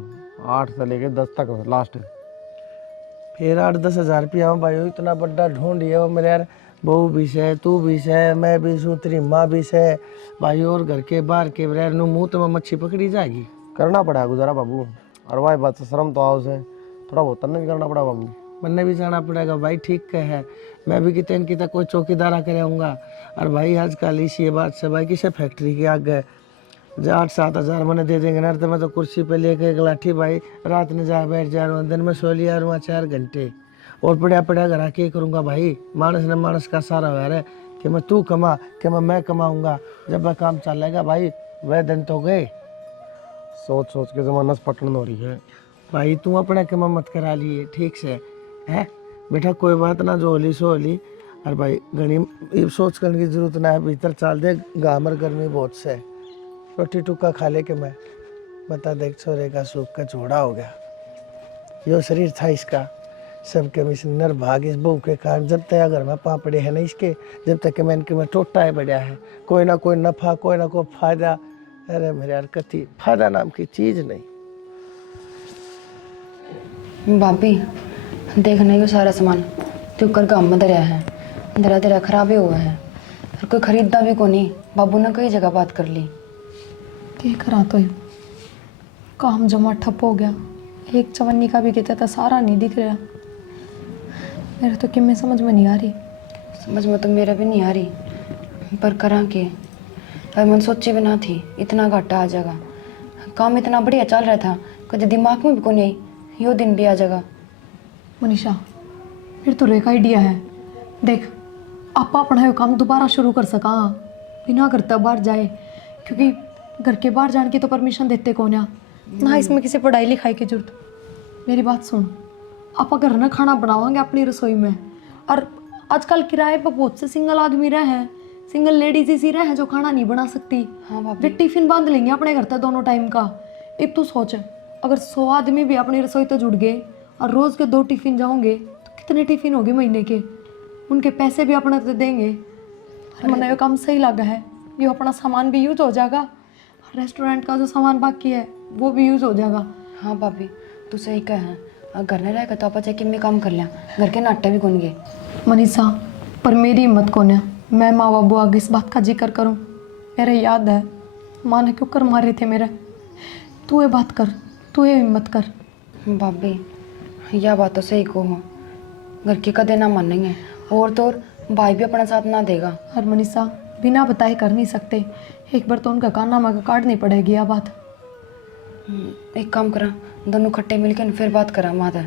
8 से लेके 10 तक लास्ट। फिर 8-10 हज़ार रुपया भाई इतना बड़ा ढूंढ है वो मेरे यार बहू भी से तू भी से मैं भी हूँ तेरी माँ भी से भाई और घर के बाहर के बगैर मुँह तो में मच्छी पकड़ी जाएगी। करना पड़ा गुजारा बाबू और भाई बात से शर्म तो आओ से थोड़ा बहुत तन्ने भी करना पड़ा बाबू। बनने भी जाना पड़ेगा भाई ठीक है। मैं भी कितने की तक कोई चौकीदारा करूँगा और भाई आजकल इसी बात से भाई किसे फैक्ट्री के आगे जो 8-7 हज़ार मैंने दे देंगे ना, तो मैं तो कुर्सी पे लेके एक लाठी भाई रात में जा बैठ जा रहा हूँ, दिन में सो लिया रहा 4 घंटे, और पड़ा पड़ा घर आके करूँगा भाई। मानस ने मानस का सारा व्यवहार है कि मैं तू कमा कि मैं कमाऊँगा। जब वह काम चलेगा भाई, वह दिन तो गए। सोच सोच के जमाना से पटन हो रही है। भाई तू अपने कमा मत करा लिए, ठीक से है बेटा, कोई बात ना, जो होली सो होली। और भाई घनी ये सोच करने की जरूरत ना है, भीतर चल दे, गामर गर्मी बहुत से, रोटी टुक्का खा ले के मैं बता देख, छोरे का सूख का झोड़ा हो गया। यो शरीर था इसका, सबके मिशनर भाग इस बहू के कारण। जब तक घर में पापड़े है ना इसके, जब तक मैं इनके में टोटा है बढ़िया है, कोई ना कोई नफा, कोई ना कोई फायदा। अरे मेरे यार कति फायदा नाम की चीज नहीं। भाभी देख नहीं, वो सारा सामान तू कर काम में धरिया है, धरा धरा खराब ही हुआ है, और कोई खरीदता भी को नहीं। बाबू ने कई जगह बात कर ली। देख रहा तो काम जमा ठप हो गया, एक चवन्नी का भी कहता था, सारा नहीं दिख रहा। मेरे तो किमें समझ में नहीं आ रही। समझ में तो मेरा भी नहीं आ रही, पर करा के अब मन सोची भी ना थी इतना घाटा आ जाएगा। काम इतना बढ़िया चल रहा था, कभी दिमाग में भी को नहीं आई यो दिन भी आ जाएगा। मनीषा फिर तो एक आइडिया है, देख आप अपना ये काम दोबारा शुरू कर सका बिना घर तक बाहर जाए, क्योंकि घर के बाहर जाने की तो परमिशन देते कौन है ना, इसमें किसी पढ़ाई लिखाई की जरूरत। मेरी बात सुन, आप घर ना खाना बनावांगे अपनी रसोई में, और आजकल किराए पर बहुत से सिंगल आदमी रहे हैं, सिंगल लेडीज इसी रहे हैं जो खाना नहीं बना सकती। हाँ भाभी। वे टिफिन बांध लेंगे अपने घर तक दोनों टाइम का। अब तू सोच, अगर 100 आदमी भी अपनी रसोई तो जुड़ गए और रोज के 2 टिफिन जाओगे तो कितने टिफिन होंगे महीने के, उनके पैसे भी अपना तो देंगे। और मैंने ये काम सही लगा है, ये अपना सामान भी यूज हो जाएगा, रेस्टोरेंट का जो सामान बाकी है वो भी यूज हो जाएगा। हाँ भाभी तू सही कह है, घर में रहेगा तो आप चाहे कितने काम कर लिया, घर के नाटे भी कौन गए। मनीषा पर मेरी हिम्मत कौन है, मैं माँ बाबू आगे इस बात का जिक्र करूँ। मेरे याद है माँ ने क्यों कर मारे थे मेरे। तू ये बात कर, तू ये हिम्मत कर। भाभी यह बात तो सही को हो, घर के कदे ना मानेंगे, और तो और भाई भी अपना साथ ना देगा। और मनीषा बिना बताए कर नहीं सकते, एक बार तो उनका कानामा का काटनी पड़ेगी यह बात। एक काम करा, दोनों खट्टे मिलकर फिर बात करा माता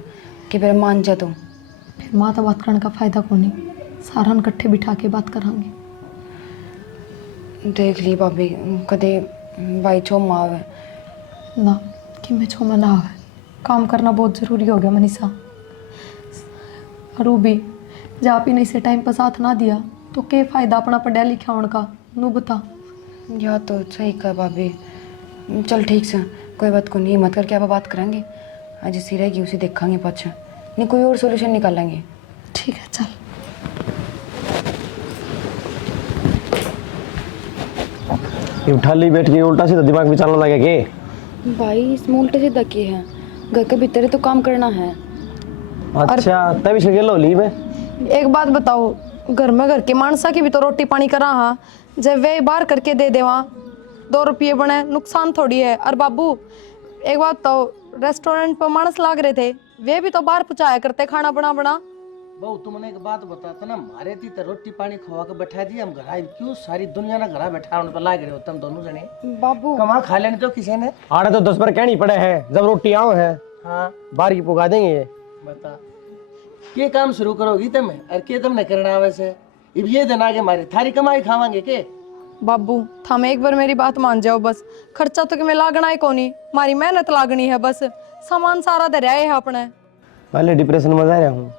कि फिर मान जा तो। फिर माँ तो बात करने का फायदा को नहीं, सारा इकट्ठे बिठा के बात करांगे। देख ली भाभी कदे भाई छो माँ है ना कि मैं छो मना है, काम करना बहुत ज़रूरी हो गया मनीषा। और वो भी जब आप ही नहीं से टाइम पर साथ ना दिया तो क्या फ़ायदा अपना पढ़ा लिखा होने का, नू बता। या तो सही कहा भाभी, चल ठीक से कोई बात को नहीं, मत करके आप बात करेंगे, आज इसी रहेगी उसी देखेंगे पाछा, नहीं कोई और सोल्यूशन निकालेंगे। ठीक है चल। ये ठाली बैठ के उल्टा सीधा दिमाग में चलने लगे के। भाई इसमें उल्टे सीधा की है, घर के भीतर तो काम करना है। अच्छा तभी से गेलो ली में। एक बात बताओ, घर में घर के मानसा की भी तो रोटी पानी करा हाँ, जब वे बाहर करके दे दे वहाँ 2 रुपये बने, नुकसान थोड़ी है। और बाबू एक बात बताओ, रेस्टोरेंट पर मानस लाग रहे थे, वे भी तो बाहर पहुँचाया करते खाना बना बना। बहु तुमने एक बात बताता ना, मारे थी तो रोटी पानी खवा के बैठा दिया, हम घर आए क्यों सारी दुनिया ना घर बैठा उन पर लाग रहे हो तुम दोनों जने। बाबू कमा खा लेने तो किसी ने। आड़े तो 10 बार कहनी पड़े है, जब रोटी आओ है हाँ बाहर की पुगा देंगे ये। बता के काम शुरू करोगी तुम्हें, और के तुमने करना वैसे। अब ये दिन आगे मारे थारी कमाई खावांगे के। बाबू थम एक बार मेरी बात मान जाओ बस, खर्चा तो कि मैं लागना है कोनी, मारी मेहनत लागनी है बस, सामान सारा दरिया है अपने। पहले डिप्रेशन में जा रहा हूँ,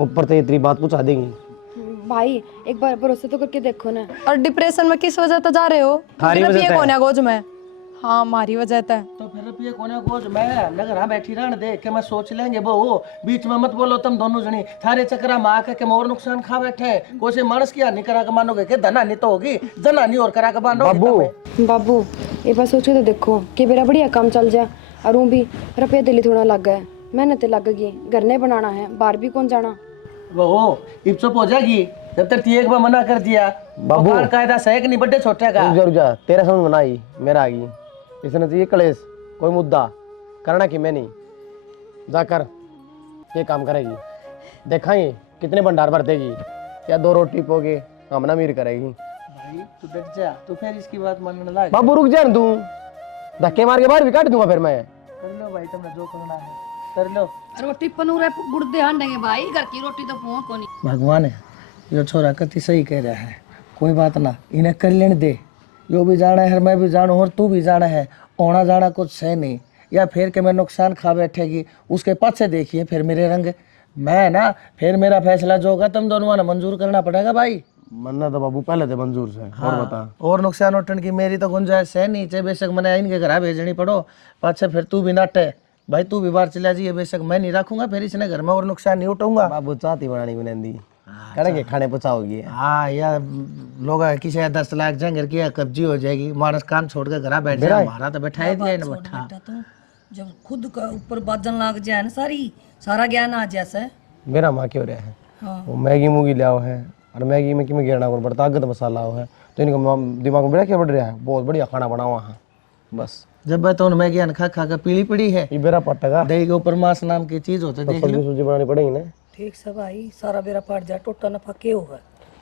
ऊपर से इतनी बात पूछा देंगी। भाई एक बार भरोसा तो करके देखो ना। और डिप्रेशन में किस वजह तो जा रहे हो? थारी वजह से। कौन है गोज में? हाँ मारी वजह है। तो फिर रुपये कोने गोज मैं नगर बैठी रहने दे के मैं सोच लेंगे वो, बीच में मत बोलो तुम दोनों जनी, थारे चक्रा में आके के मोर नुकसान खा बैठे। कोई मानस की हानि करा के मानोगे के धना नहीं तो होगी, धना नहीं और करा के मानोगे। बाबू ये बात सोचो तो देखो कि मेरा बढ़िया काम चल जाए, और वो भी रुपया दिल्ली थोड़ा लग गया, मेहनत लग गई, घर नहीं बनाना है, बाहर भी कौन जाना। वो इब चुप हो जाएगी जब तक एक बार मना कर दिया। बाबू कायदा सही कि नहीं बड्डे छोटे का। रुक जा, तेरा समझ में आई मेरा आ गई। इसने चाहिए कलेश, कोई मुद्दा करना कि मैं नहीं जाकर ये काम करेगी, देखाएंगे कितने भंडार भर देगी, या 2 रोटी पोगे हमना मीर करेगी। भाई तू डट जा, तू फिर इसकी बात मानने लग। बाबू रुक जा न तू, धक्के मार के बाहर भी काट दूंगा फिर मैं। कर लो भाई, तुमने जो करना है कर लो। रोटी पनूरे गुर्दे हांडेंगे भाई, घर की रोटी तो पहुंच को नहीं। भगवान है, यो छोरा कति सही कह रहा है। कोई बात ना, इन्हें कर लेने दे। यो भी जाना है, मैं भी जानू, और तू भी जाना है। आना जाना कुछ है नहीं, या फिर के मैं नुकसान खा बैठेगी उसके पाछे देखिए फिर मेरे रंग। मैं ना फिर मेरा फैसला जो होगा तुम दोनों ने मंजूर करना पड़ेगा भाई। मन्ना तो बाबू पहले थे मंजूर से। और बता। और नुकसान उठने की मेरी तो गुंजाइश है नहीं, चाहे बेशक मैंने इनके घर भेजनी पड़ो, पाछे फिर तू भी नाटे भाई, तू भी बाहर चला जाइए, बेशक मैं नहीं रखूंगा फिर इसने घर में और नुकसान नहीं उठाऊंगा। बाबू चाहती बनानी बिनंदी करेंगे, खाने पचाओगी। हाँ यार, लोग किसी 10 लाख जंगर की कब्जी हो जाएगी, मानस काम छोड़ के घर बैठ जाए, हमारा तो बैठा दिया इन बैठा। तो जब खुद का ऊपर बाजन लाग जाए ना, सारा ज्ञान आ जैसे मेरा माँ क्यों रहा है। हाँ। वो मैगी मूगी लिया है, और मैगी में किमें गिरना को पड़ता, ताकत मसाला हो है, तो इनको दिमाग में बड़ा क्या बढ़ रहा है, बहुत बढ़िया खाना बना हुआ है। बस जब मैं तो मैगी खा खा के पीली पड़ी है, ये बेरा पटेगा, दही के ऊपर मांस नाम की चीज होती है, देख लो। सब्जी सुब्जी बनानी पड़ेगी ना। ठीक से भाई, सारा बेरा पड़ जाए, टोटा नफा के होगा।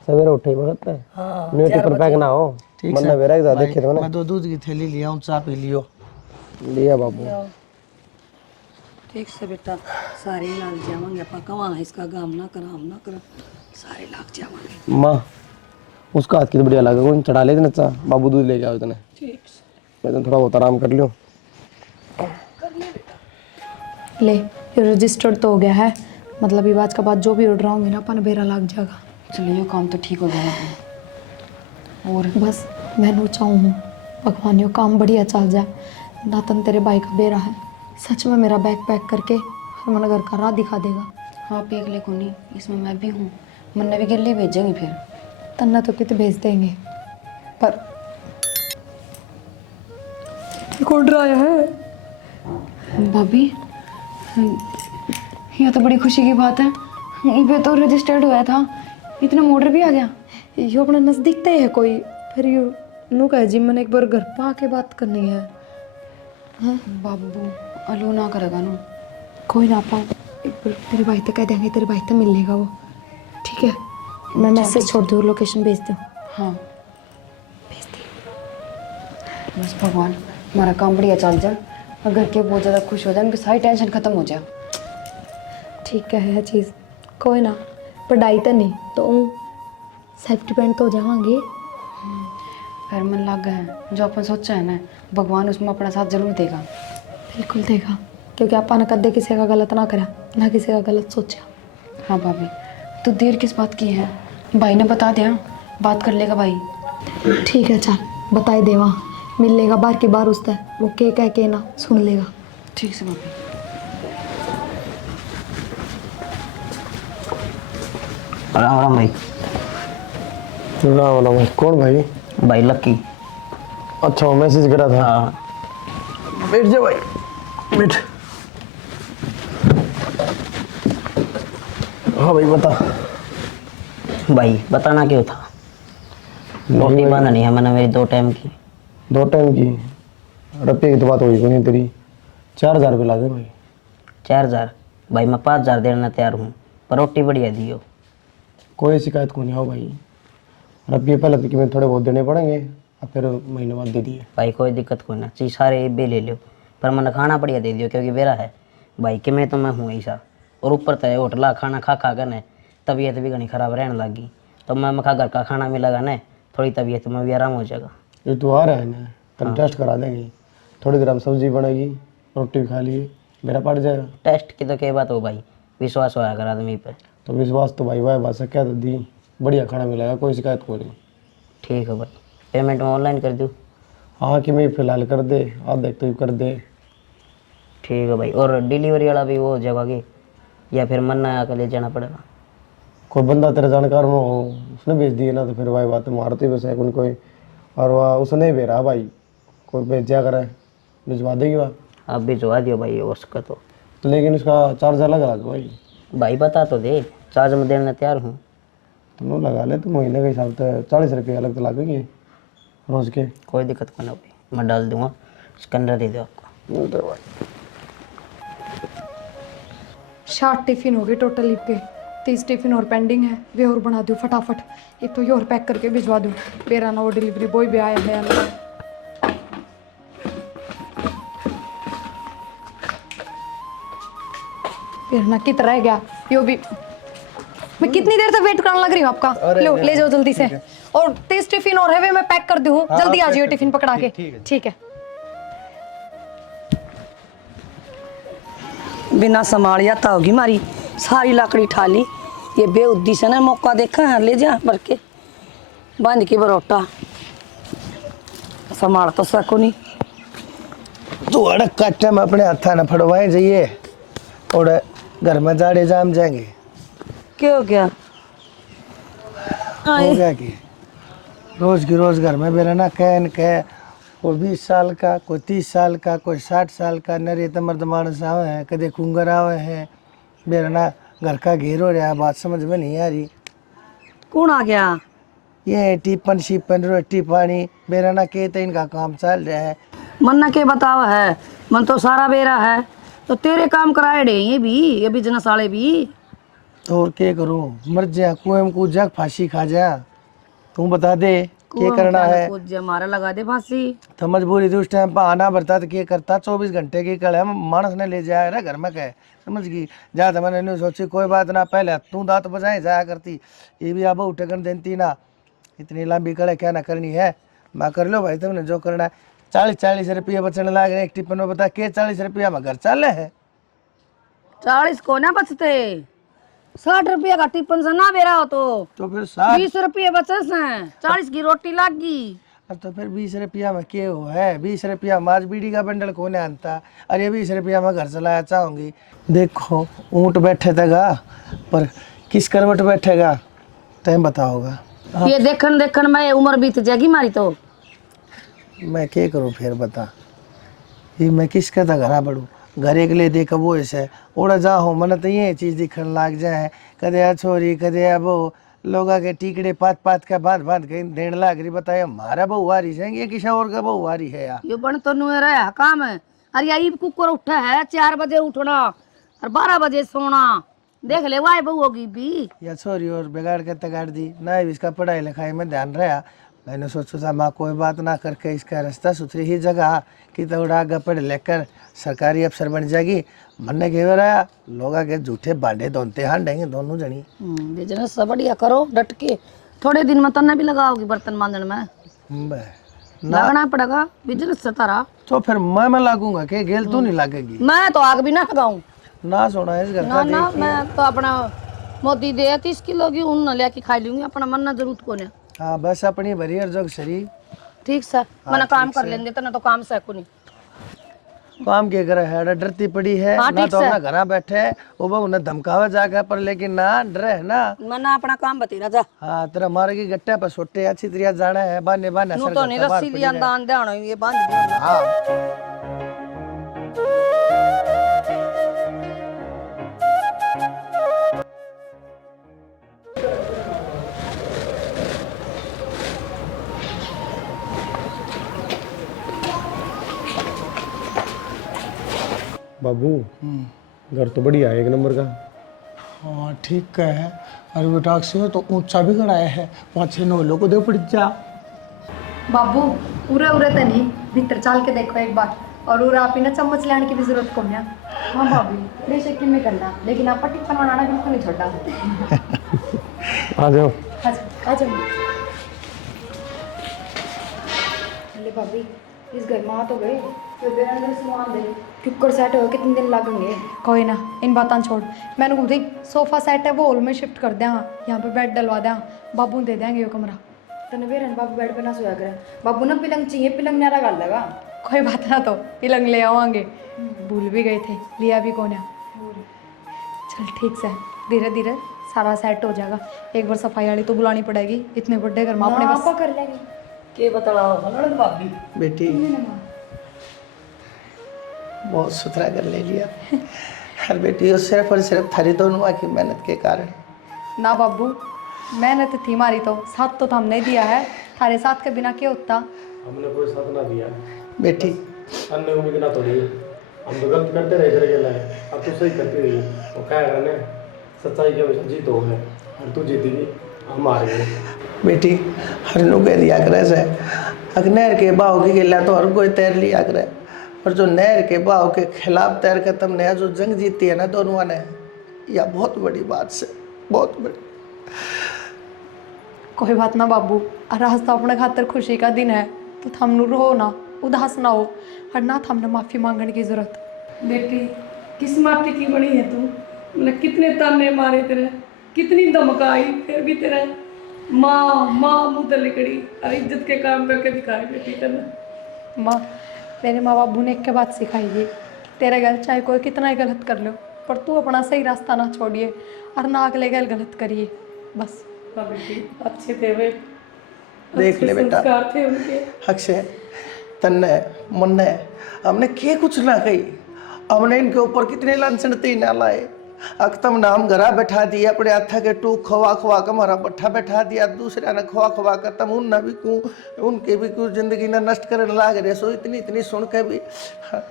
सवेरे उठे ही वक्त है, हाँ, न्यूटी पर पैक ना हो। ठीक मन्ना बेरा इधर देखे तो मैं 2 दूध की थैली लिया हूँ, चाय पी लियो। लिया बाबू। ठीक से बेटा, सारे लाग जावांगे अपन, कवा इसका काम ना करा, हम ना करा, सारे लाग जावांगे। माँ उसका हाथ की तो बढ़िया लगा, कौन चढ़ा ले इतना अच्छा, बाबू दूध लेके आओ इतने। ठीक मैं तो थोड़ा बहुत आराम कर लियो। ले, ये रजिस्टर्ड तो हो गया है, मतलब ये बात का बाद जो भी ऑर्डर होंगे ना अपन बेरा लग जाएगा। चलो ये काम तो ठीक हो गया है। और बस मैं चाहूँ हूँ भगवान यो काम बढ़िया चल जाए। नातन तेरे भाई का बेरा है, सच में मेरा बैग पैक करके हमारा घर का राह दिखा देगा। हाँ पेक ले कोनी, इसमें मैं भी हूँ, मन्ना भी गिल्ली भेजेंगे फिर। तन्ना तो कितने भेज देंगे, पर एक ऑर्डर आया है। भाभी यह तो बड़ी खुशी की बात है, ये तो रजिस्टर्ड हुआ था, इतना ऑर्डर भी आ गया। यो अपना नज़दीक तय है कोई, फिर यू नू कहे जी मैंने एक बार घर पा के बात करनी है। बाबू अलो ना करेगा ना। कोई ना पाओ, एक बार तेरे भाई तक कह देंगे, तेरे भाई तक मिल लेगा वो। ठीक है, मैं मैसेज छोड़ दूँ, लोकेशन भेज दूँ। हाँ भेज दी। बस भगवान हमारा काम बढ़िया चल जाए और घर के बहुत ज़्यादा खुश हो जाए, उनकी सारी टेंशन खत्म हो जाए। ठीक है चीज़, कोई ना, पढ़ाई तो नहीं तो सेल्फ डिपेंड तो हो जावांगे। फिर मन लग गया है, जो अपन सोचा है ना, भगवान उसमें अपना साथ जरूर देगा। बिल्कुल देगा, क्योंकि आपा ने कदे किसी का गलत ना करा, ना किसी का गलत सोचा। हाँ भाभी, तो देर किस बात की है, भाई ने बता दिया, बात कर लेगा भाई। ठीक है चल, बताई देवा, मिल लेगा बार की बार उससे, वो के कह के ना सुन लेगा। ठीक से भाभी। राम राम भाई। राम राम भाई। कौन भाई? भाई लक्की। अच्छा मैसेज करा था। हाँ बैठ जा भाई, बैठ। हाँ भाई बता। भाई बताना क्यों था? रोटी बनानी है मैंने मेरी 2 टाइम की। 2 टाइम की? रुपये की तो बात हुई नहीं तेरी, 4000 रुपये लागे भाई। 4000? भाई मैं 5000 देना तैयार हूँ, पर रोटी बढ़िया दियो। कोई शिकायत को नहीं आओ भाई, रुपये पहले तो कि थोड़े बहुत देने पड़ेंगे, और फिर महीने बाद दे दिए। भाई कोई दिक्कत कोई ना, चीज सारे बे ले लो, पर मैंने खाना बढ़िया दे दियो, क्योंकि मेरा है भाई कि मैं तो मैं हूँ ऐसा। और ऊपर तय होटला खाना खा खा कर न तबीयत भी घनी खराब रहने लगी, तो मैं मखा घर का खाना मिलेगा न, थोड़ी तबीयत में भी आराम हो जाएगा। ये तो आ रहा है ना, कल टेस्ट करा देंगे, थोड़ी देर हम सब्जी बनेगी, रोटी भी खा लिए, मेरा पड़ जाएगा। टेस्ट की तो क्या बात हो भाई, विश्वास होया कर आदमी पे। तो विश्वास तो भाई वाह बात से क्या दी, बढ़िया खाना मिलेगा, कोई शिकायत को नहीं। ठीक है भाई, पेमेंट में ऑनलाइन कर दूँ? हाँ कि मैं फिलहाल कर दे, आप देख तो कर दे। ठीक है भाई, और डिलीवरी वाला भी वो हो जाएगा कि, या फिर मन्ना आकर ले जाना पड़ेगा? कोई बंदा तेरे जानकार में हो, उसने भेज दिए ना, तो फिर भाई बात मारती वैसे है कोई, और वह उसने भेजा भाई, कोई भेजा करे भिजवा देगी वह। आप भिजवा दियो भाई उसका तो लेकिन उसका चार्ज अलग लगा भाई। भाई बता तो दे, चार्ज में देने तैयार हूँ। तुम लगा ले, तो महीने के हिसाब से 40 रुपये अलग तो लगेंगे रोज के। कोई दिक्कत नहीं भाई, मैं डाल दूंगा, स्कैनर दे दो आपको। 60 टिफिन हो गए टोटल लिप के, 30 टिफिन और पेंडिंग है, वे और बना दूँ फटाफट। एक तो ये और पैक करके भिजवा दूँ। मेरा ना वो डिलीवरी बॉय भी आया है अंदर। फिर ना कित रह गया यो भी। मैं कितनी देर तक वेट करने लग रही हूँ आपका। लो ले जाओ जल्दी से। और 30 टिफिन और है वे मैं पैक कर दूँ। जल्दी आ जाइए टिफिन पकड़ा के। ठीक है। बिना संभालिया तो होगी मारी सारी लकड़ी ठाली। ये बेउद्दी से ना मौका देखा है, ले जा भर के बांध के बरोटा संभाल तो सको नहीं। तू अड़क काटे में अपने हाथा न फड़वाए जाइए और घर में जाड़े जाम जाएंगे। क्या हो गया? हो गया कि रोज की रोज घर में मेरा ना कहन कह कोई 20 साल का, कोई 30 साल का, कोई 60 साल का नरे मर्द मानस आवे हैं, कदे कुंगर आवे हैं। मेरा ना घर का घेर हो रहा है, बात समझ में नहीं आ रही। कौन आ गया? ये टिपन शिपन रोटी पानी मेरा ना कहते इनका काम चल रहा है। मन ना के बतावा है, मन तो सारा बेरा है तो तेरे काम कराए डे ये बिजनेस वाले भी। तो और क्या करूं, मर जा कुएं में कूद जा फांसी खा जा। तू बता दे क्या करना है। कुछ हमारा लगा दे फांसी। तो मजबूरी थी उस टाइम पर आना पड़ता तो क्या करता। 24 घंटे की कल है, मानस ने ले जाया ना घर में कहे समझ गई जा। तो मैंने नहीं सोची कोई बात ना, पहले तू दांत बजाए जाया करती। ये भी अब उठकन देती ना, इतनी लंबी कड़े क्या ना करनी है। मैं कर लो भाई तुमने जो करना है। 40 रुपये बचने लग रहे एक टिफिन में। बता के 40 रुपया में घर चल है। 40 को ना बचते, 60 रुपया का टिफिन से ना बेरा हो तो फिर 60 20 रुपये बचे से 40 की रोटी लागी। तो फिर 20 रुपया में क्या हो है। 20 रुपया माज बीड़ी का बंडल कोने आता। अरे 20 रुपया में घर चलाया चाहूंगी। देखो ऊँट बैठे देगा पर किस करवट बैठेगा टाइम बताओगा। ये देखन में उम्र बीत जाएगी मारी तो। मैं क्या करूँ फिर बता। ये मैं किसका था घरा बढ़ू। घर एक ले देख वो ऐसे उड़ा जा हो मन तो ये चीज़ दिखने लग जाए। कदे आ छोरी कदे आ बहू लोगा के टीकड़े पात पात का बात बात कहीं देने लग रही। बताए हमारा बहु वारी है ये किसी और का बहु वारी है यार। ये बन तो नुए रहा काम है। अरे यही कुकर उठा है 4 बजे उठना और 12 बजे सोना। देख ले वाई बहू होगी भी या छोरी और बिगाड़ के तगाड़ दी ना। इसका पढ़ाई लिखाई में ध्यान रहा। मैंने सोचा था माँ कोई बात ना करके इसका रास्ता सुथरी ही जगह कि तो आगे पढ़ लेकर सरकारी अफसर बन जाएगी। मन ने कह रहा लोग के झूठे बाडे धोते हांडेंगे दोनों जनी। बिजनेस बढ़िया करो डट के। थोड़े दिन में तन्ने भी लगाओगी बर्तन मांजन में। लगना पड़ेगा बिजनेस से तारा। तो फिर मैं लागूंगा कि गेल तू नहीं लागेगी। मैं तो आग भी ना लगाऊं ना सोना इस घर ना का ना। मैं तो अपना मोदी दे 30 किलो की ऊन न लेके खा लूंगी। अपना मन ना जरूरत को ने। हाँ बस अपनी भरी और जोग शरी ठीक से मैंने काम कर लेंगे तो ना तो काम से को नहीं। काम के करे है डरती पड़ी है हाँ, ना। तो अपना घर बैठे है वो बहु उन्हें धमकावा जाकर पर लेकिन ना डर है ना। मैंने अपना काम बतेरा जा। हाँ तेरा मारे की गट्टे पर सोटे अच्छी तरह जाना है बाने बाने नु तो नहीं रस्सी लिया दान देना ये बांध दियो। हाँ बाबू घर तो बढ़िया है, एक नंबर का। हाँ ठीक है। और वो टैक्सी हो तो ऊंचा भी गड़ाया है। 5-6 लोग को दे पड़ जा। बाबू उरे उरे तो नहीं, भीतर चाल के देखो एक बार। और उरा आप ना चम्मच लाने की भी जरूरत को नहीं। हाँ भाभी बेशक में करना, लेकिन आप टिफिन बनाना बिल्कुल नहीं छोड़ा। आ जाओ। आ जाओ। अरे भाभी इस घर में आ तो गए तो अंदर सामान दे कुकर सेट हो कितने दिन लगेंगे। कोई ना इन बातों छोड़। मैंने बोलती सोफा सेट है वो हॉल में शिफ्ट कर दें। यहाँ पे बेड डलवा दें, बाबू दे देंगे ये कमरा। तने बेरन बाबू बेड पे ना सोया करे। बाबू ना पिलंग चाहिए, पिलंग न्यारा गाल लगा। कोई बात ना, तो पिलंग ले आवांगे। भूल भी गए थे, लिया भी कौन है। चल ठीक से धीरे धीरे सारा सेट हो जाएगा। एक बार सफाई वाली तो बुलानी पड़ेगी, इतने बड़े घर में अपने बस कर लेंगे। के बताओ भाभी बेटी बहुत सुथरा कर ले लिया। हर बेटी और सिर्फ थारी दोनों की मेहनत के कारण। ना बाबू मेहनत थी मारी तो साथ तो हमने दिया है। थारे साथ के बिना क्या होता। हमने कोई साथ ना दिया बेटी। अन्य उम्मीद ना तोड़ी। हम तो गलत करते रहे इधर गेला है, अब तो सही करती रही। वो क्या करने सच्चाई की हमेशा जीत हो है और तू जीतेगी, हम हार गए। बेटी हरनू कह दिया करे से अगर नहर के बहाव की गिला तो हर कोई तैर लिया करे, और जो नहर के बहाव के खिलाफ तैर कर तुमने जो जंग जीती है ना दोनों ने, यह बहुत बड़ी बात से, बहुत बड़ी। कोई बात ना बाबू, और आज तो अपने खातर खुशी का दिन है, तो थम रो ना, उदास ना हो, और ना थमने माफ़ी मांगने की जरूरत। बेटी किस माटी की बनी है तू, मतलब कितने ताने मारे तेरे, कितनी धमकाई, फिर भी तेरा माँ माँ मुँह तले कड़ी और इज्जत के काम करके दिखाए बेटी तेने। माँ, मेरे माँ बाबू ने एक के बात सिखाई है, तेरे घर चाहे कोई कितना ही गलत कर लो, पर तू अपना सही रास्ता ना छोड़िए और ना अगले गल गलत करिए, बस। हाँ बेटी अच्छे थे वे, देख अच्छे ले बेटा, संस्कार थे उनके। अक्षय तन्ने मुन्ने हमने के कुछ ना कही, हमने इनके ऊपर कितने लांछन तीन लाए, अकतम नाम घरा बैठा दिया, अपने हाथा के टूक खवा खवा कर हमारा पट्ठा बैठा दिया, दूसरे ने खवा खवा कर तम उन भी कूँ उनके भी कुछ जिंदगी ने नष्ट करने लाग रहे। सो इतनी इतनी सुन के भी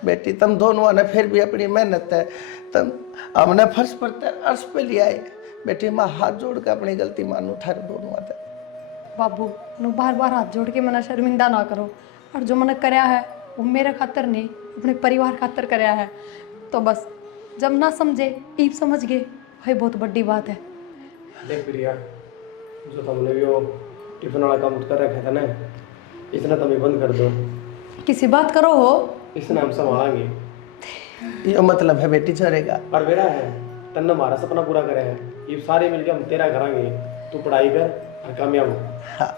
बेटी तुम दोनों ने फिर भी अपनी मेहनत है, तुम हमने फर्श पर अर्श पे लिया है बेटी। मैं हाथ जोड़ के अपनी गलती मानू थारे दोनों आते। बाबू नु बार बार हाथ जोड़ के मना शर्मिंदा ना करो, और जो मैंने कराया है वो मेरे खातर नहीं, अपने परिवार खातर कराया है, तो बस जब ना समझे ईब समझ गए, वही बहुत बड़ी बात है। देख प्रिया, जो तुमने भी वो टिफिन वाला काम कर रखा था ना, इसने तुम बंद कर दो, किसी बात करो हो, इसने हम संभालेंगे। ये मतलब है बेटी चलेगा पर मेरा है तन्ने हमारा सपना पूरा करे है, ये सारे मिलके हम तेरा करांगे, तू पढ़ाई कर और कामयाब हो। हाँ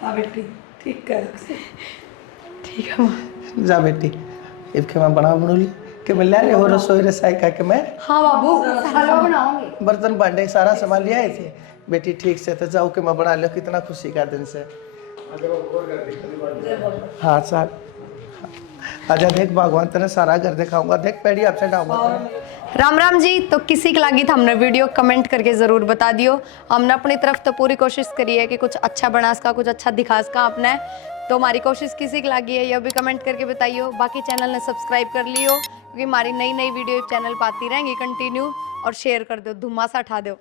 हाँ बेटी ठीक है। ठीक है माँ। जा बेटी, इसके मैं बना बनू ली कि मैं ले हो रसोई रसाई का के मैं हाँ बाबू, हलवा बनाऊंगी। बर्तन भांडे सारा सामान ले आए थे बेटी। ठीक से तो जाओ कि मैं बना लो, कितना खुशी का दिन से। हाँ सर, आजा देख भगवान तेरा सारा घर दिखाऊंगा, देख पैड़ी आपसे डाऊंगा। राम राम जी। तो किसी की लगी था हमने वीडियो कमेंट करके ज़रूर बता दियो। हमने अपनी तरफ तो पूरी कोशिश करी है कि कुछ अच्छा बना सका, कुछ अच्छा दिखा सका आपने, तो हमारी कोशिश किसी की लगी है यह भी कमेंट करके बताइयो। बाकी चैनल ने सब्सक्राइब कर लियो, क्योंकि हमारी नई नई वीडियो चैनल पर आती रहेंगी कंटिन्यू, और शेयर कर दो, धुम्मासा उठा दो।